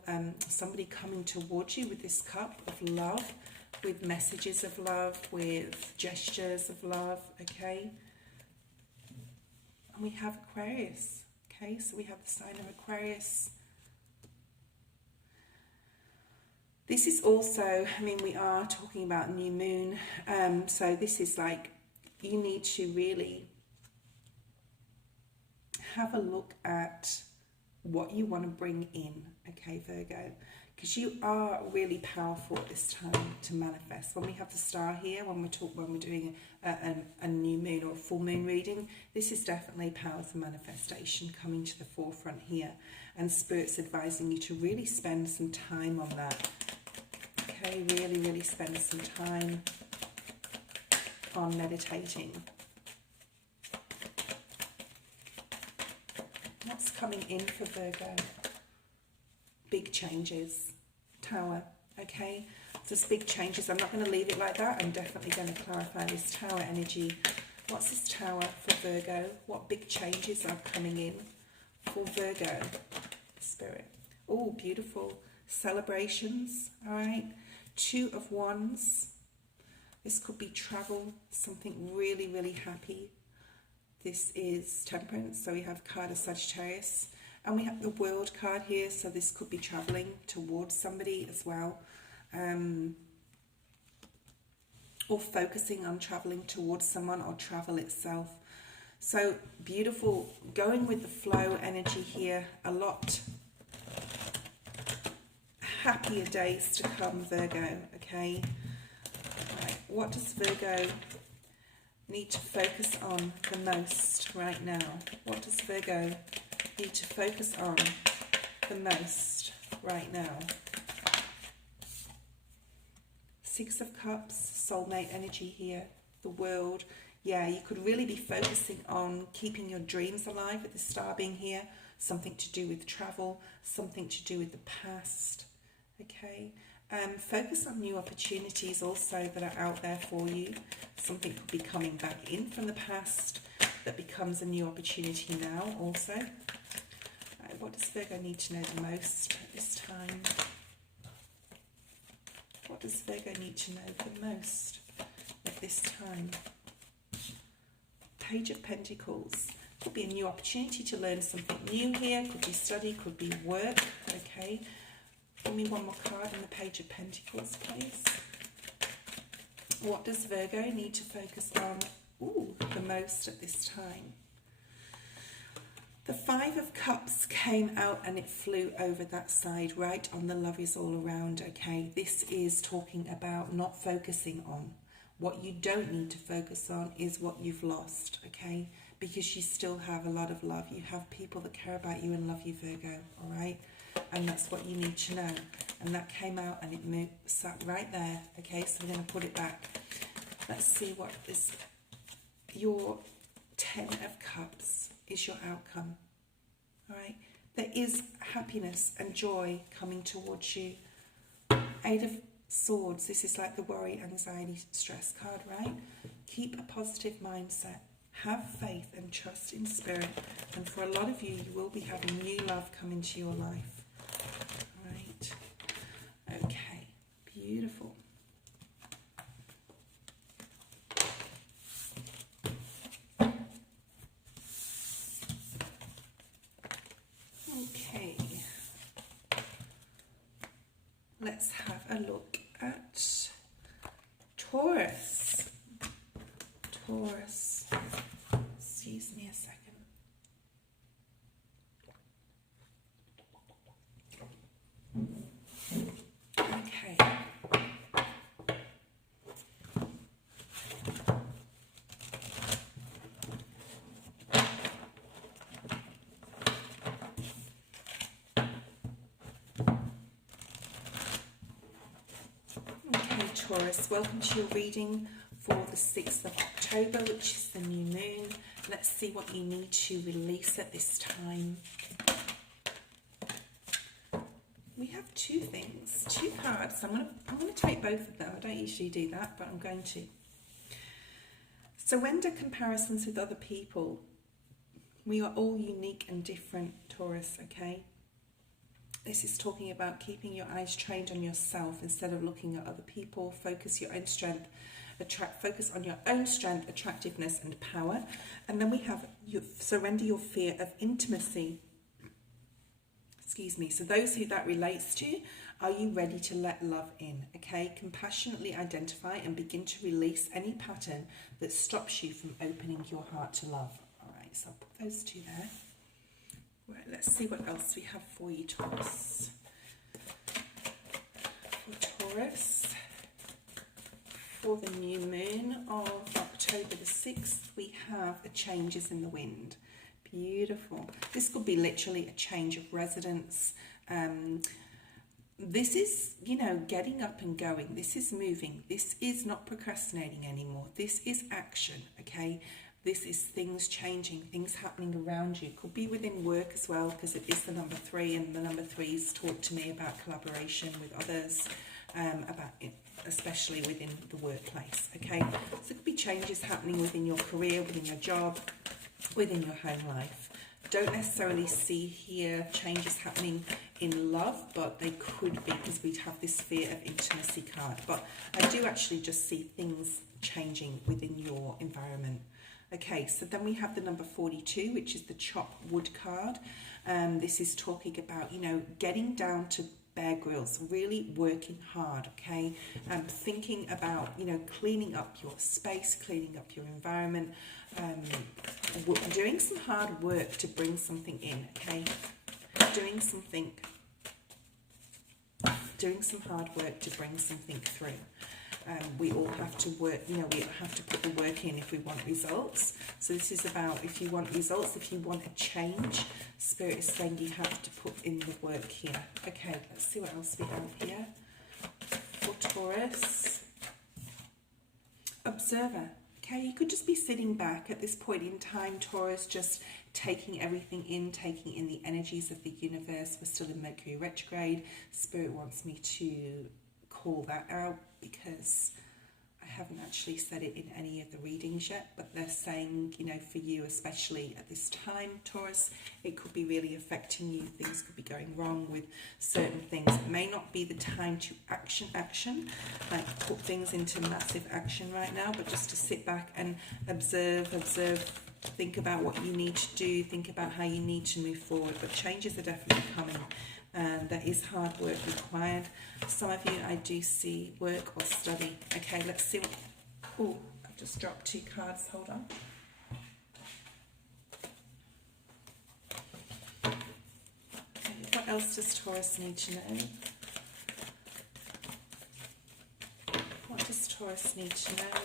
somebody coming towards you with this cup of love, with messages of love, with gestures of love, okay? And we have Aquarius, okay? So we have the sign of Aquarius. This is also, I mean, we are talking about new moon, so this is like, you need to really have a look at what you want to bring in, okay, Virgo? Because you are really powerful at this time to manifest. When we have the star here, when we're doing a new moon or a full moon reading, this is definitely power of manifestation coming to the forefront here. And Spirit's advising you to really spend some time on that. Okay, really, really spend some time on meditating. What's coming in for Virgo? Big changes. Tower, okay? So there's big changes. I'm not going to leave it like that. I'm definitely going to clarify this Tower energy. What's this Tower for Virgo? What big changes are coming in for Virgo? Spirit. Oh, beautiful. Celebrations, all right? 2 of Wands. This could be travel, something really, really happy. This is Temperance, so we have card of Sagittarius. And we have the World card here, so this could be travelling towards somebody as well. Or focusing on travelling towards someone, or travel itself. So beautiful, going with the flow energy here. A lot happier days to come, Virgo, okay? Right. What does Virgo need to focus on the most right now? What does Virgo need to focus on the most right now? 6 of Cups, soulmate energy here, the World. Yeah, you could really be focusing on keeping your dreams alive with the star being here. Something to do with travel, something to do with the past, okay? Focus on new opportunities also that are out there for you. Something could be coming back in from the past that becomes a new opportunity now also. Right, what does Virgo need to know the most at this time? What does Virgo need to know the most at this time? Page of Pentacles. Could be a new opportunity to learn something new here. Could be study, could be work. Okay. Give me one more card on the Page of Pentacles, please. What does Virgo need to focus on the most at this time? The Five of Cups came out and it flew over that side, right on the love is all around, okay? This is talking about not focusing on. What you don't need to focus on is what you've lost, okay? Because you still have a lot of love. You have people that care about you and love you, Virgo, all right? And that's what you need to know. And that came out and it moved, sat right there, okay? So we're going to put it back. Let's see what is your 10 of Cups is your outcome, all right? There is happiness and joy coming towards you. 8 of Swords, this is like the worry, anxiety, stress card, right? Keep a positive mindset. Have faith and trust in spirit. And for a lot of you, you will be having new love come into your life. Right. Okay. Beautiful. Okay. Let's have a look at Taurus. Taurus. Excuse me a second. Okay. Okay, Taurus, welcome to your reading for the 6th of October, which is the new moon. Let's see what you need to release at this time. We have two things, two cards. I'm gonna take both of them. I don't usually do that, but I'm going to. Surrender comparisons with other people. We are all unique and different, Taurus, okay? This is talking about keeping your eyes trained on yourself instead of looking at other people. Focus your own strength. Focus on your own strength, attractiveness and power. And then we have surrender your fear of intimacy. Excuse me. So those who that relates to, are you ready to let love in? Okay. Compassionately identify and begin to release any pattern that stops you from opening your heart to love. All right. So I'll put those two there. Right. Let's see what else we have for you, Taurus. For Taurus. For the new moon of October the 6th, we have the changes in the wind. Beautiful. This could be literally a change of residence. This is, you know, getting up and going. This is moving. This is not procrastinating anymore. This is action, okay? This is things changing, things happening around you. Could be within work as well, because it is the number 3, and the number 3s talk to me about collaboration with others, about it, especially within the workplace, okay? So it could be changes happening within your career, within your job, within your home life. Don't necessarily see here changes happening in love, but they could be, because we'd have this fear of intimacy card. But I do actually just see things changing within your environment. Okay, so then we have the number 42, which is the chop wood card. This is talking about, you know, getting down to Bear Grylls, really working hard, okay? Thinking about, you know, cleaning up your space, cleaning up your environment, doing some hard work to bring something in, okay? Doing some hard work to bring something through. We all have to work, you know, we have to put the work in if we want results. So this is about, if you want results, if you want a change, Spirit is saying you have to put in the work here. Okay, let's see what else we have here. For Taurus, Observer. Okay, you could just be sitting back at this point in time, Taurus, just taking everything in, taking in the energies of the universe. We're still in Mercury retrograde. Spirit wants me to call that out because I haven't actually said it in any of the readings yet, but they're saying, you know, for you, especially at this time, Taurus, it could be really affecting you. Things could be going wrong with certain things. It may not be the time to action, like put things into massive action right now, but just to sit back and observe, think about what you need to do, think about how you need to move forward. But changes are definitely coming. And there is hard work required. Some of you, I do see work or study. Okay, let's see what... Oh, I've just dropped 2 cards. Hold on. Okay, what else does Taurus need to know? What does Taurus need to know?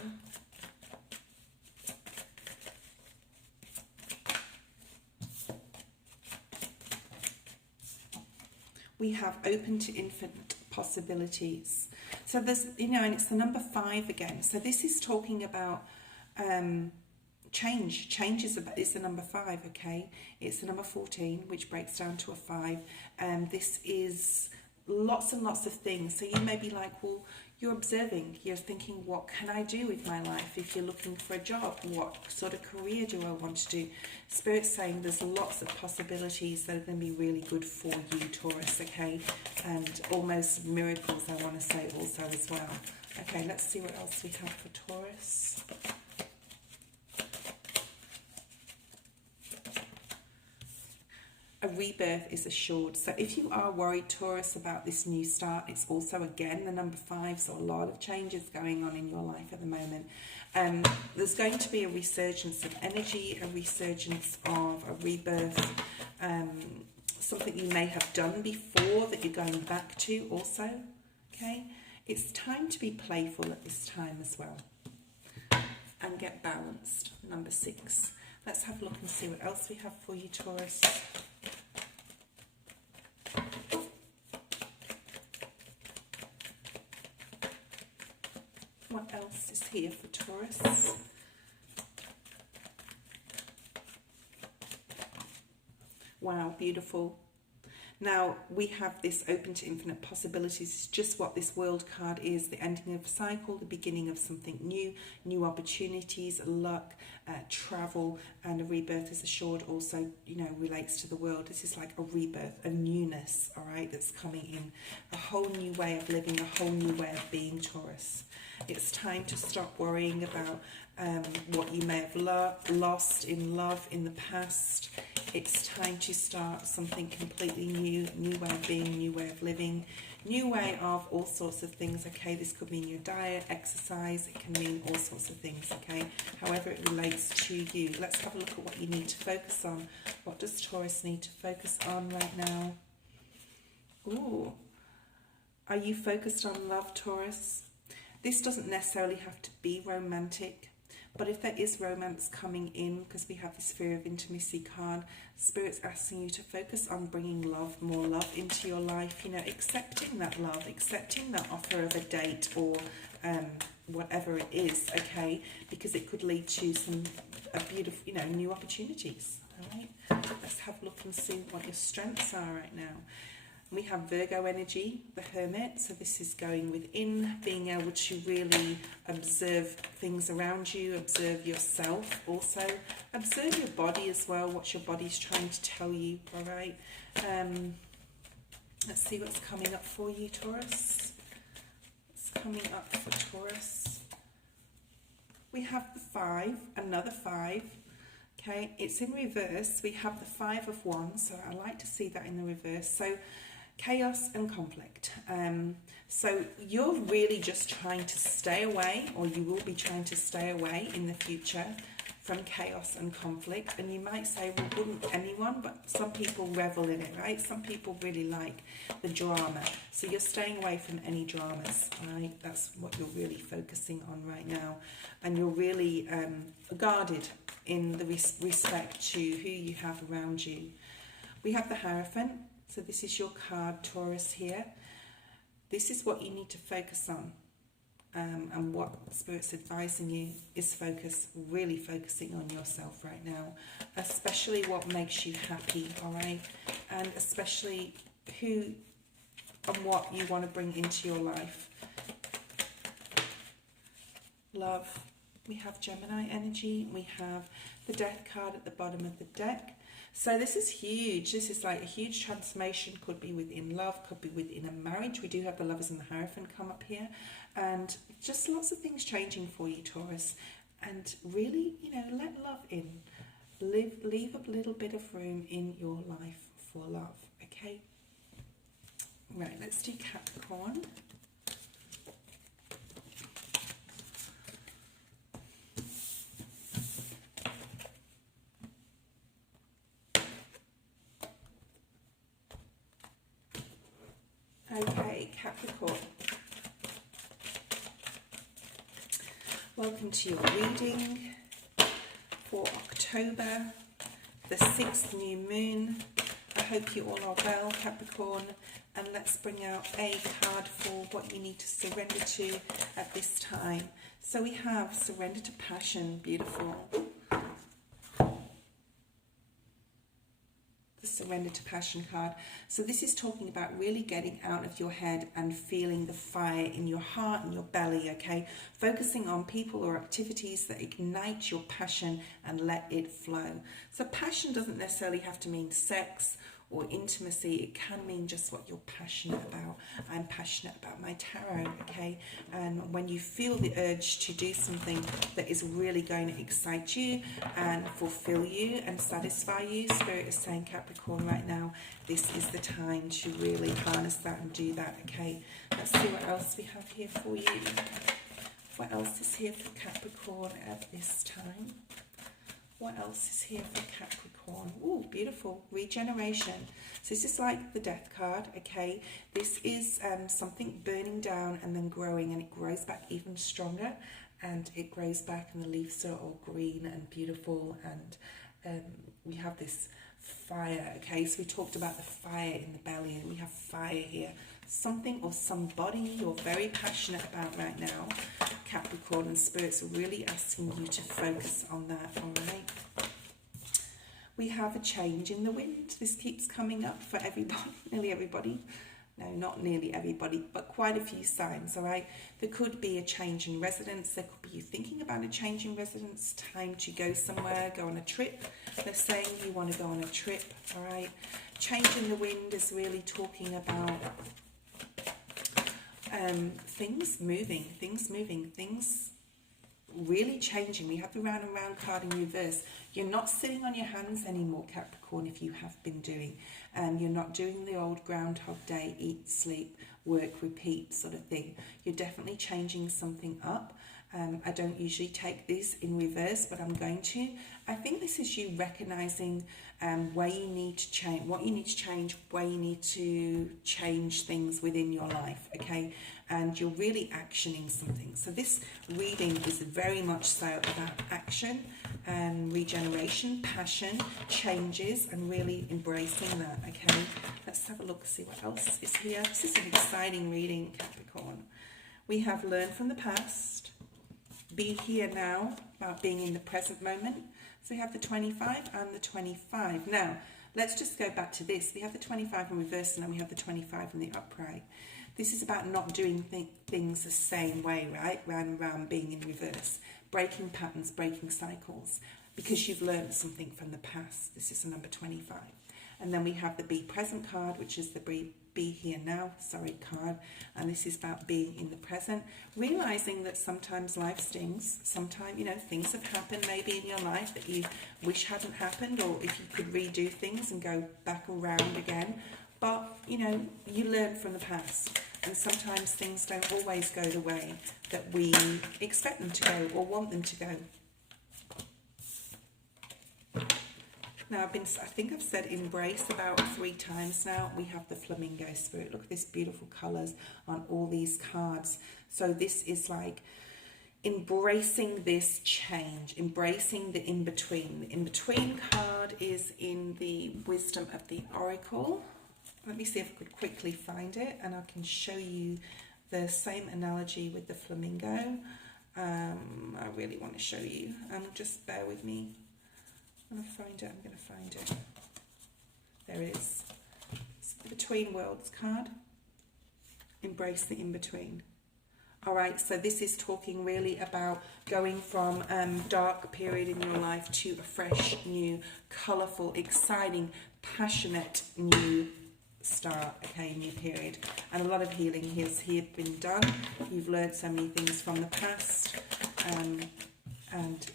We have open to infinite possibilities. So there's, you know, and it's the number 5 again. So this is talking about change. Change is the number 5, okay? It's the number 14, which breaks down to a 5. And this is lots and lots of things. So you may be like, well, you're observing, you're thinking, what can I do with my life? If you're looking for a job, what sort of career do I want to do? Spirit's saying there's lots of possibilities that are going to be really good for you, Taurus, okay? And almost miracles, I want to say also as well. Okay, let's see what else we have for Taurus. A rebirth is assured. So if you are worried, Taurus, about this new start, it's also, again, the number 5, so a lot of changes going on in your life at the moment. There's going to be a resurgence of energy, a resurgence of a rebirth, something you may have done before that you're going back to also, okay? It's time to be playful at this time as well and get balanced, number 6. Let's have a look and see what else we have for you, Taurus. What else is here for Taurus? Wow, beautiful. Now, we have this open to infinite possibilities. It's just what this World card is, the ending of a cycle, the beginning of something new, new opportunities, luck, travel, and a rebirth is assured also, you know, relates to the world. This is like a rebirth, a newness, all right, that's coming in. A whole new way of living, a whole new way of being, Taurus. It's time to stop worrying about what you may have lost in love in the past. It's time to start something completely new, new way of being, new way of living, new way of all sorts of things, okay? This could mean your diet, exercise, it can mean all sorts of things, okay? However it relates to you. Let's have a look at what you need to focus on. What does Taurus need to focus on right now? Ooh. Are you focused on love, Taurus? This doesn't necessarily have to be romantic, but if there is romance coming in, because we have this fear of intimacy card, Spirit's asking you to focus on bringing love, more love into your life, you know, accepting that love, accepting that offer of a date or whatever it is, okay, because it could lead to some beautiful, you know, new opportunities, all right? Let's have a look and see what your strengths are right now. We have Virgo energy, the Hermit, so this is going within, being able to really observe things around you, observe yourself also, observe your body as well, what your body's trying to tell you, all right? Let's see what's coming up for you, Taurus. What's coming up for Taurus? We have the 5, another 5. Okay, it's in reverse. We have the 5 of Wands, so I like to see that in the reverse. So chaos and conflict. So you're really just trying to stay away, or you will be trying to stay away in the future from chaos and conflict. And you might say, well, wouldn't anyone? But some people revel in it, right? Some people really like the drama. So you're staying away from any dramas, right? That's what you're really focusing on right now. And you're really guarded in the respect to who you have around you. We have the Hierophant. So this is your card, Taurus, here. This is what you need to focus on. And what Spirit's advising you is really focusing on yourself right now. Especially what makes you happy, all right? And especially who and what you want to bring into your life. love. We have Gemini energy. We have the Death card at the bottom of the deck. So this is huge. This is like a huge transformation. Could be within love, could be within a marriage. We do have the Lovers and the Hierophant come up here. And just lots of things changing for you, Taurus. And really, you know, let love in. Leave a little bit of room in your life for love, okay? Right, let's do Capricorn. Okay, Capricorn. Welcome to your reading for October, the 6th new moon. I hope you all are well, Capricorn. And let's bring out a card for what you need to surrender to at this time. So we have surrender to passion, beautiful. Surrender to passion card. So this is talking about really getting out of your head and feeling the fire in your heart and your belly, okay? Focusing on people or activities that ignite your passion and let it flow. So passion doesn't necessarily have to mean sex or intimacy. It can mean just what you're passionate about. I'm passionate about my tarot, okay? And when you feel the urge to do something that is really going to excite you and fulfill you and satisfy you, Spirit is saying, Capricorn, right now, this is the time to really harness that and do that, okay? Let's see what else we have here for you. What else is here for Capricorn at this time? What else is here for Capricorn? Oh, beautiful. Regeneration. So this is like the Death card, okay? This is something burning down and then growing, and it grows back even stronger, and it grows back and the leaves are all green and beautiful, and we have this fire, okay? So we talked about the fire in the belly, and we have fire here. Something or somebody you're very passionate about right now, Capricorn, and Spirit's really asking you to focus on that, all right? We have a change in the wind. This keeps coming up for everybody, nearly everybody. No, not nearly everybody, but quite a few signs, all right? There could be a change in residence. There could be you thinking about a change in residence, time to go somewhere, go on a trip. They're saying you want to go on a trip, all right? Change in the wind is really talking about things moving, things really changing. We have the round and round card in reverse. You're not sitting on your hands anymore, Capricorn, if you have been doing. You're not doing the old Groundhog Day, eat, sleep, work, repeat sort of thing. You're definitely changing something up. I don't usually take this in reverse, but I'm going to. I think this is you recognizing where you need to change, what you need to change, where you need to change things within your life, okay? And you're really actioning something. So this reading is very much so about action and regeneration, passion, changes, and really embracing that, okay? Let's have a look, see what else is here. This is an exciting reading, Capricorn. We have learned from the past, be here now, about being in the present moment. So we have the 25 and the 25. Now, let's just go back to this. We have the 25 in reverse, and then we have the 25 in the upright. This is about not doing things the same way, right? Round and round, being in reverse. Breaking patterns, breaking cycles. Because you've learned something from the past. This is the number 25. And then we have the Be Present card, which is the Be Here Now, card. And this is about being in the present. Realizing that sometimes life stings. Sometimes, you know, things have happened maybe in your life that you wish hadn't happened. Or if you could redo things and go back around again. But, you know, you learn from the past. And sometimes things don't always go the way that we expect them to go or want them to go. Now, I think I've said embrace about 3 times now. We have the flamingo spirit. Look at this beautiful colours on all these cards. So this is like embracing this change, embracing the in-between. The in-between card is in the Wisdom of the Oracle. Let me see if I could quickly find it, and I can show you the same analogy with the flamingo. I really want to show you. Just bear with me. I'm going to find it. There it is. It's the Between Worlds card. Embrace the in-between. All right, so this is talking really about going from dark period in your life to a fresh, new, colourful, exciting, passionate, new start, okay, new period. And a lot of healing has here been done. You've learned so many things from the past, and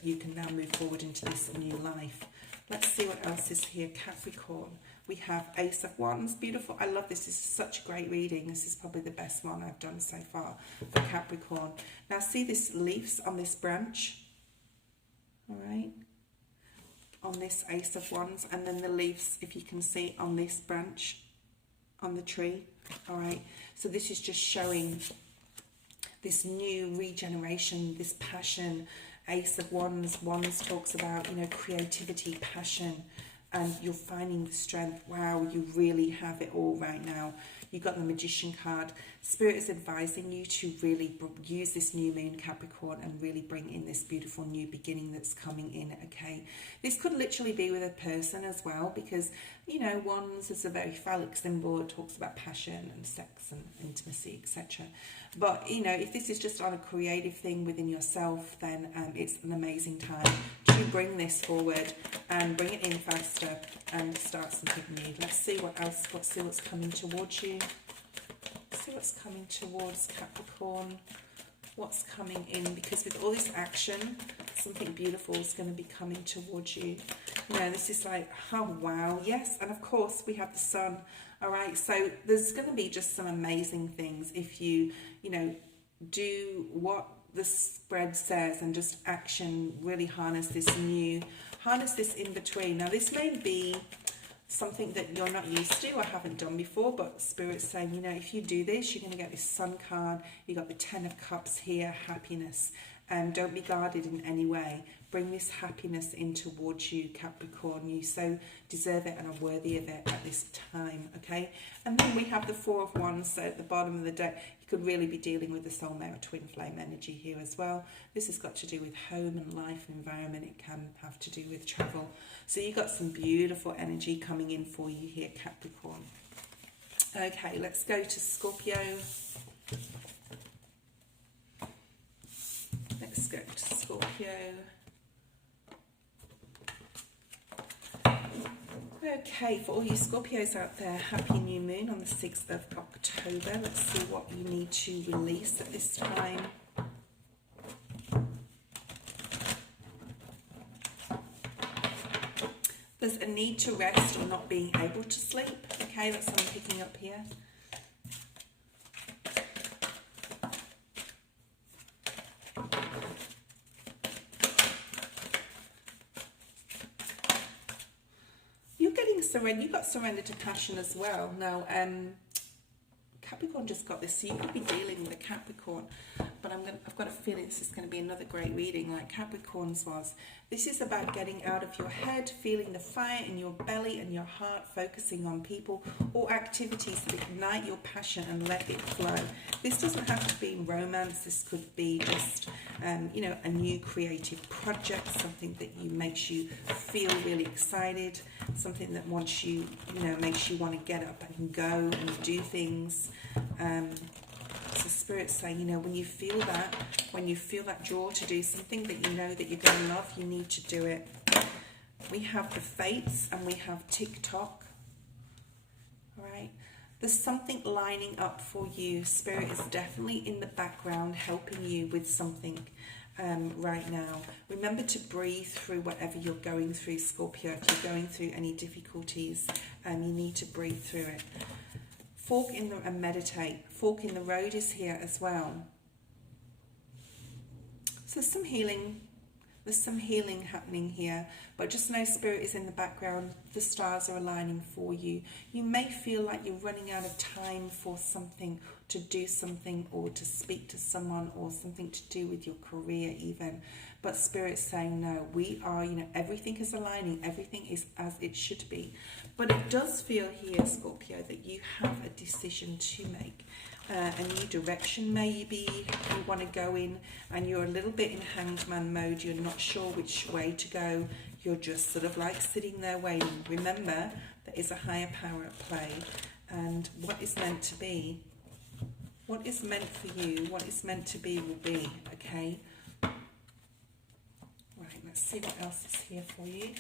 you can now move forward into this new life. Let's see what else is here. Capricorn. We have Ace of Wands. Beautiful. I love this. This is such a great reading. This is probably the best one I've done so far for Capricorn. Now see this leaves on this branch. All right. On this Ace of Wands. And then the leaves, if you can see, on this branch on the tree. All right. So this is just showing this new regeneration, this passion. Ace of Wands. Wands talks about, you know, creativity, passion. And you're finding the strength. Wow, you really have it all right now. You got the Magician card. Spirit is advising you to really use this new moon, Capricorn, and really bring in this beautiful new beginning that's coming in, okay? This could literally be with a person as well, because, you know, Wands is a very phallic symbol. It talks about passion and sex and intimacy, etc. But, you know, if this is just on a creative thing within yourself, then it's an amazing time to bring this forward and bring it in faster and start something new. Let's see what else, let's see what's coming towards you. Let's see what's coming towards Capricorn. What's coming in, because with all this action, something beautiful is going to be coming towards you. You know, this is like, oh wow, yes. And of course we have the sun. All right, so there's going to be just some amazing things if you know, do what the spread says and just action, really harness this in between. Now this may be something that you're not used to or haven't done before, but Spirit's saying, you know, if you do this, you're going to get this Sun card. You got the Ten of Cups here, happiness. Don't be guarded in any way. Bring this happiness in towards you, Capricorn. You so deserve it and are worthy of it at this time, okay? And then we have the Four of Wands, so at the bottom of the deck, you could really be dealing with the soulmate or twin flame energy here as well. This has got to do with home and life and environment. It can have to do with travel. So you got some beautiful energy coming in for you here, Capricorn. Okay, let's go to Scorpio. Let's go to Scorpio. Okay, for all you Scorpios out there, happy new moon on the 6th of October. Let's see what you need to release at this time. There's a need to rest or not being able to sleep. Okay, that's what I'm picking up here. Surrender. You got surrender to passion as well. Now, Capricorn just got this, so you could be dealing with a Capricorn. But I've got a feeling this is going to be another great reading, like Capricorn's was. This is about getting out of your head, feeling the fire in your belly and your heart, focusing on people or activities that ignite your passion and let it flow. This doesn't have to be romance. This could be just, you know, a new creative project, something that makes you feel really excited, something that wants you, you know, makes you want to get up and go and do things. So Spirit's saying, you know, when you feel that draw to do something that you know that you're going to love, you need to do it. We have the Fates and we have TikTok. All right. There's something lining up for you. Spirit is definitely in the background helping you with something right now. Remember to breathe through whatever you're going through, Scorpio. If you're going through any difficulties, you need to breathe through it. Fork in the and meditate. Fork in the road is here as well. So some healing. There's some healing happening here, but just know Spirit is in the background. The stars are aligning for you. You may feel like you're running out of time for something, to do something, or to speak to someone, or something to do with your career even. But Spirit's saying, no, we are, you know, everything is aligning. Everything is as it should be. But it does feel here, Scorpio, that you have a decision to make. A new direction maybe you want to go in, and you're a little bit in hanged man mode. You're not sure which way to go. You're just sort of like sitting there waiting. Remember, there is a higher power at play, and what is meant to be What is meant for you, what is meant to be will be, okay? Right, let's see what else is here for you.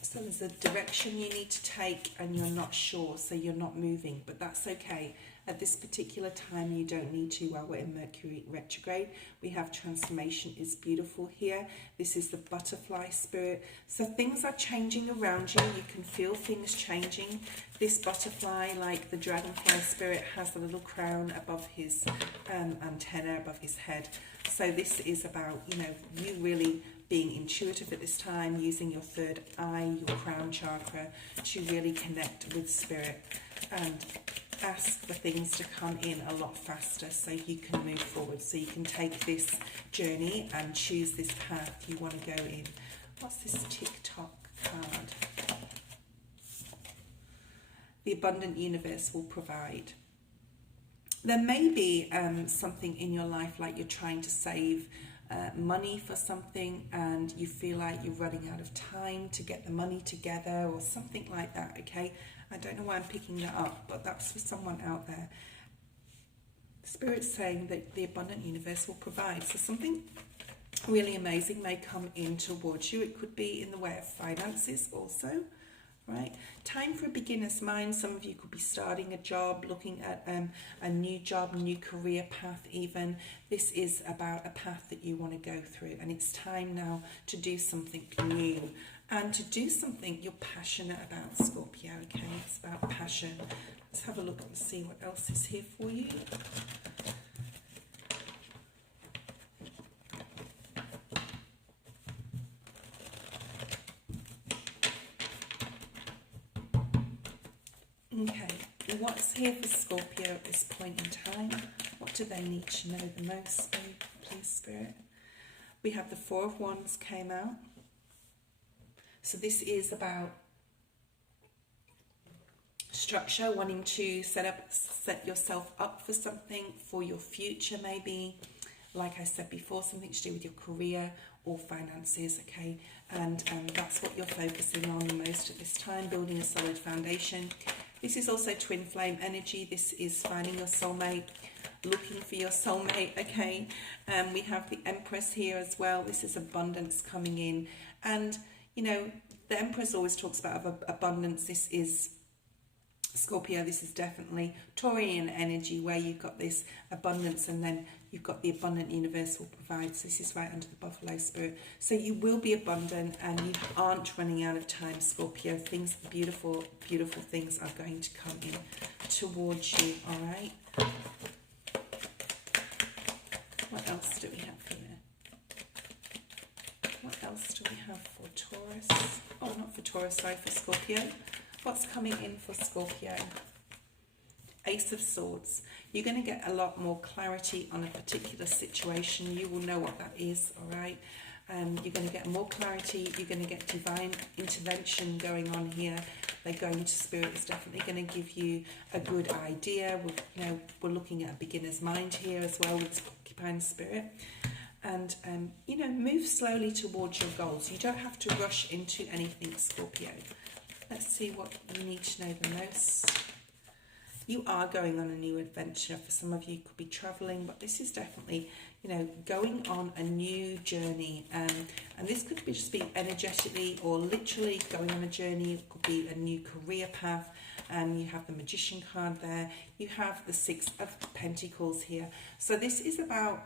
So there's a direction you need to take and you're not sure, so you're not moving, but that's okay. At this particular time, you don't need to. While we're in Mercury retrograde, we have transformation is beautiful here. This is the butterfly spirit. So things are changing around you. You can feel things changing. This butterfly, like the dragonfly spirit, has a little crown above his antenna, above his head. So this is about, you know, you really being intuitive at this time, using your third eye, your crown chakra, to really connect with spirit and ask for things to come in a lot faster so you can move forward, so you can take this journey and choose this path you want to go in. What's this TikTok card? The abundant universe will provide. There may be something in your life, like you're trying to save money for something and you feel like you're running out of time to get the money together or something like that, okay? I don't know why I'm picking that up, but that's for someone out there. Spirit's saying that the abundant universe will provide. So something really amazing may come in towards you. It could be in the way of finances also, right? Time for a beginner's mind. Some of you could be starting a job, looking at a new job, new career path even. This is about a path that you want to go through, and it's time now to do something new and to do something you're passionate about, Scorpio, okay? It's about passion. Let's have a look and see what else is here for you. Okay, what's here for Scorpio at this point in time? What do they need to know the most, please, Spirit? We have the Four of Wands came out. So this is about structure, wanting to set yourself up for something, for your future maybe. Like I said before, something to do with your career or finances, okay? And that's what you're focusing on the most at this time, building a solid foundation. This is also twin flame energy. This is finding your soulmate, looking for your soulmate, okay? We have the Empress here as well. This is abundance coming in. And, you know, the Empress always talks about abundance. This is Scorpio. This is definitely Taurian energy, where you've got this abundance and then you've got the abundant universe will provide. So this is right under the buffalo spirit. So you will be abundant and you aren't running out of time, Scorpio. Things, beautiful, beautiful things are going to come in towards you, all right? What else do we have here? What else do we have for Taurus? Oh, not for Taurus, sorry, for Scorpio. What's coming in for Scorpio? Ace of Swords. You're going to get a lot more clarity on a particular situation. You will know what that is, all right? You're going to get more clarity. You're going to get divine intervention going on here. They're going to Spirit. It's definitely going to give you a good idea. We're looking at a beginner's mind here as well with Porcupine Spirit. And, move slowly towards your goals. You don't have to rush into anything, Scorpio. Let's see what you need to know the most. You are going on a new adventure. For some of you, could be traveling, but this is definitely, going on a new journey. And this could be just be energetically or literally going on a journey. It could be a new career path. You have the Magician card there. You have the Six of Pentacles here. So this is about,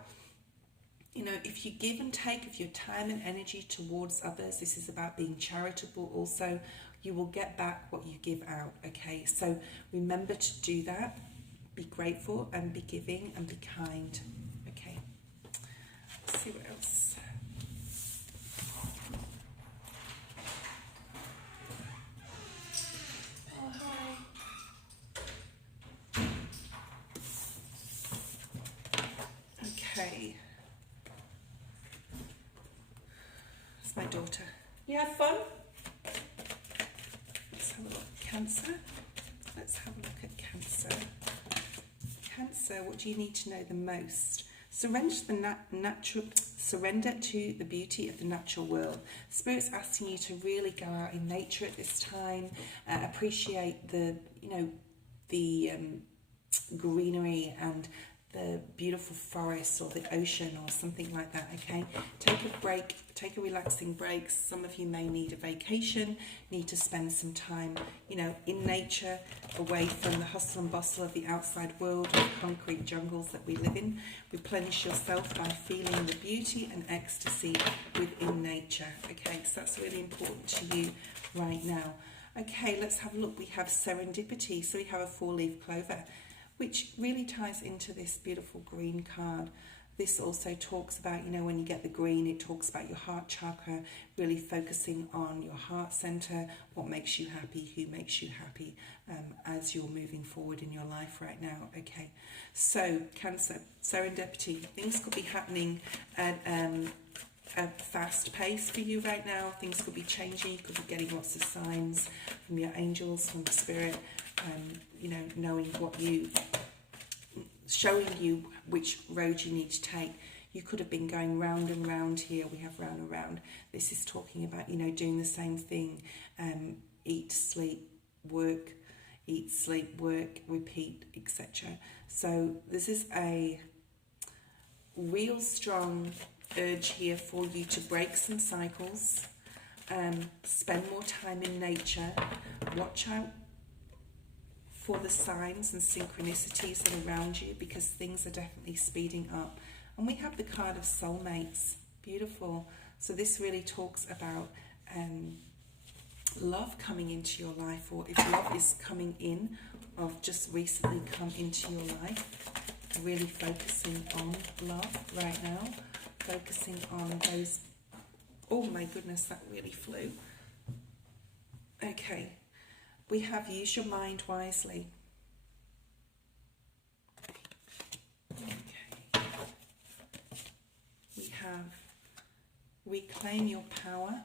if you give and take of your time and energy towards others, this is about being charitable also. You will get back what you give out, okay? So remember to do that. Be grateful and be giving and be kind, okay? Let's see what else. Oh, hi. Okay. That's my daughter. You have fun? Cancer. Let's have a look at Cancer. Cancer, what do you need to know the most? Surrender to the beauty of the natural world. Spirit's asking you to really go out in nature at this time, appreciate the greenery and the beautiful forest or the ocean or something like that. Okay, take a break, take a relaxing break. Some of you may need a vacation, need to spend some time, you know, in nature, away from the hustle and bustle of the outside world, the concrete jungles that we live in. Replenish yourself by feeling the beauty and ecstasy within nature. Okay, so that's really important to you right now. Okay, let's have a look. We have serendipity, so we have a 4-leaf clover, which really ties into this beautiful green card. This also talks about, you know, when you get the green, it talks about your heart chakra, really focusing on your heart center, what makes you happy, who makes you happy, as you're moving forward in your life right now. Okay, so Cancer, serendipity, things could be happening at a fast pace for you right now. Things could be changing. You could be getting lots of signs from your angels, from spirit, you know, knowing what you, showing you which road you need to take. You could have been going round and round here. We have round and round. This is talking about, you know, doing the same thing. Eat, sleep, work, eat, sleep, work, repeat, etc. So this is a real strong urge here for you to break some cycles, spend more time in nature, watch out for the signs and synchronicities that are around you, because things are definitely speeding up. And we have the card of soulmates. Beautiful. So this really talks about love coming into your life, or if love is coming in, or just recently come into your life. Really focusing on love right now. Focusing on those... Oh my goodness, that really flew. Okay. We have use your mind wisely. Okay. We have reclaim your power.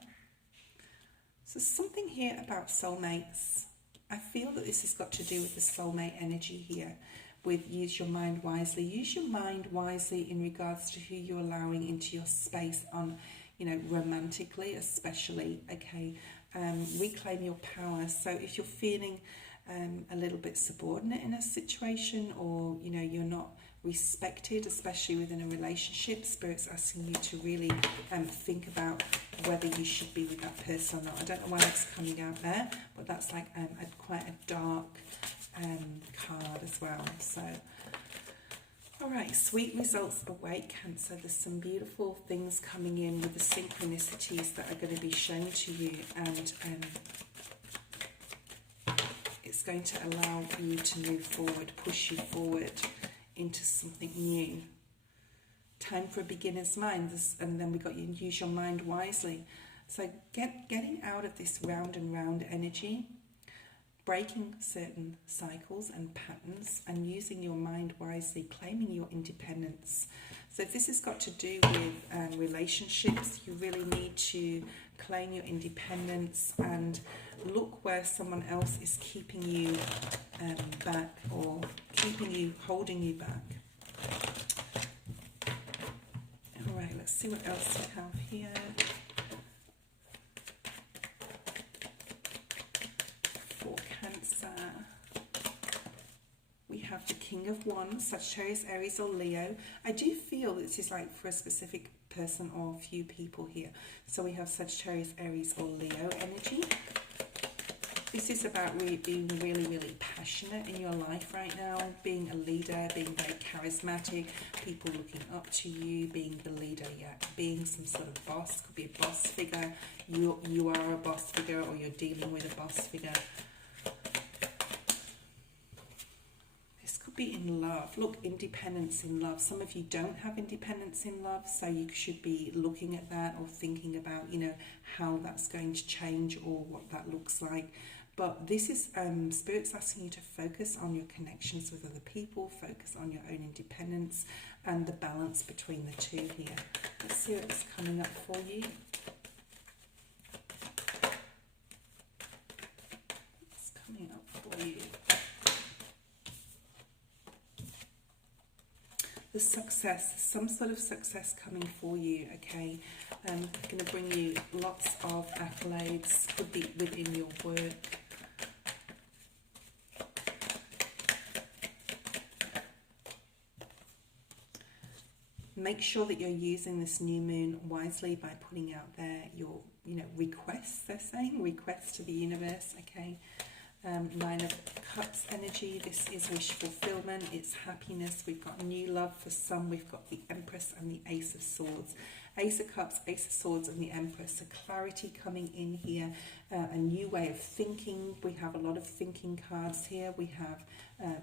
So something here about soulmates. I feel that this has got to do with the soulmate energy here. With use your mind wisely. Use your mind wisely in regards to who you're allowing into your space on, you know, romantically especially. Okay. Reclaim your power. So if you're feeling a little bit subordinate in a situation, or you know you're not respected, especially within a relationship, Spirit's asking you to really think about whether you should be with that person or not. I don't know why that's coming out there, but that's like quite a dark card as well. So alright, sweet results await, Cancer. There's some beautiful things coming in with the synchronicities that are going to be shown to you, and it's going to allow you to move forward, push you forward into something new. Time for a beginner's mind. And then we got you use your mind wisely. So getting out of this round and round energy, breaking certain cycles and patterns, and using your mind wisely, claiming your independence. So if this has got to do with relationships, you really need to claim your independence and look where someone else is keeping you back, or holding you back. All right, let's see what else we have here. We have the King of Wands, Sagittarius, Aries or Leo. I do feel this is like for a specific person or a few people here. So we have Sagittarius, Aries or Leo energy. This is about being really, really passionate in your life right now, being a leader, being very charismatic, people looking up to you, being the leader, yeah, being some sort of boss, could be a boss figure. You are a boss figure, or you're dealing with a boss figure. Be in love. Look, independence in love. Some of you don't have independence in love, so you should be looking at that or thinking about, you know, how that's going to change or what that looks like. But this is Spirit's asking you to focus on your connections with other people, focus on your own independence and the balance between the two here. Let's see what's coming up for you. What's coming up for you? The success, some sort of success coming for you, okay? Going to bring you lots of accolades, could be within your work. Make sure that you're using this new moon wisely by putting out there your, requests. They're saying requests to the universe. Okay. 9 of Cups energy. This is wish fulfillment. It's happiness. We've got new love for some. We've got the Empress and the Ace of Swords. Ace of Cups, Ace of Swords and the Empress. So clarity coming in here. A new way of thinking. We have a lot of thinking cards here. We have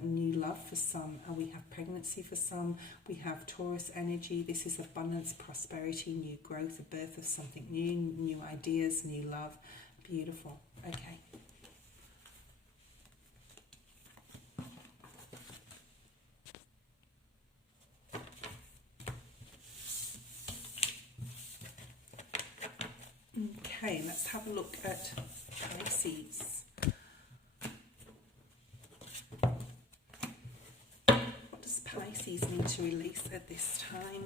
new love for some. We have pregnancy for some. We have Taurus energy. This is abundance, prosperity, new growth, the birth of something new, new ideas, new love. Beautiful. Okay. Okay, let's have a look at Pisces. What does Pisces need to release at this time?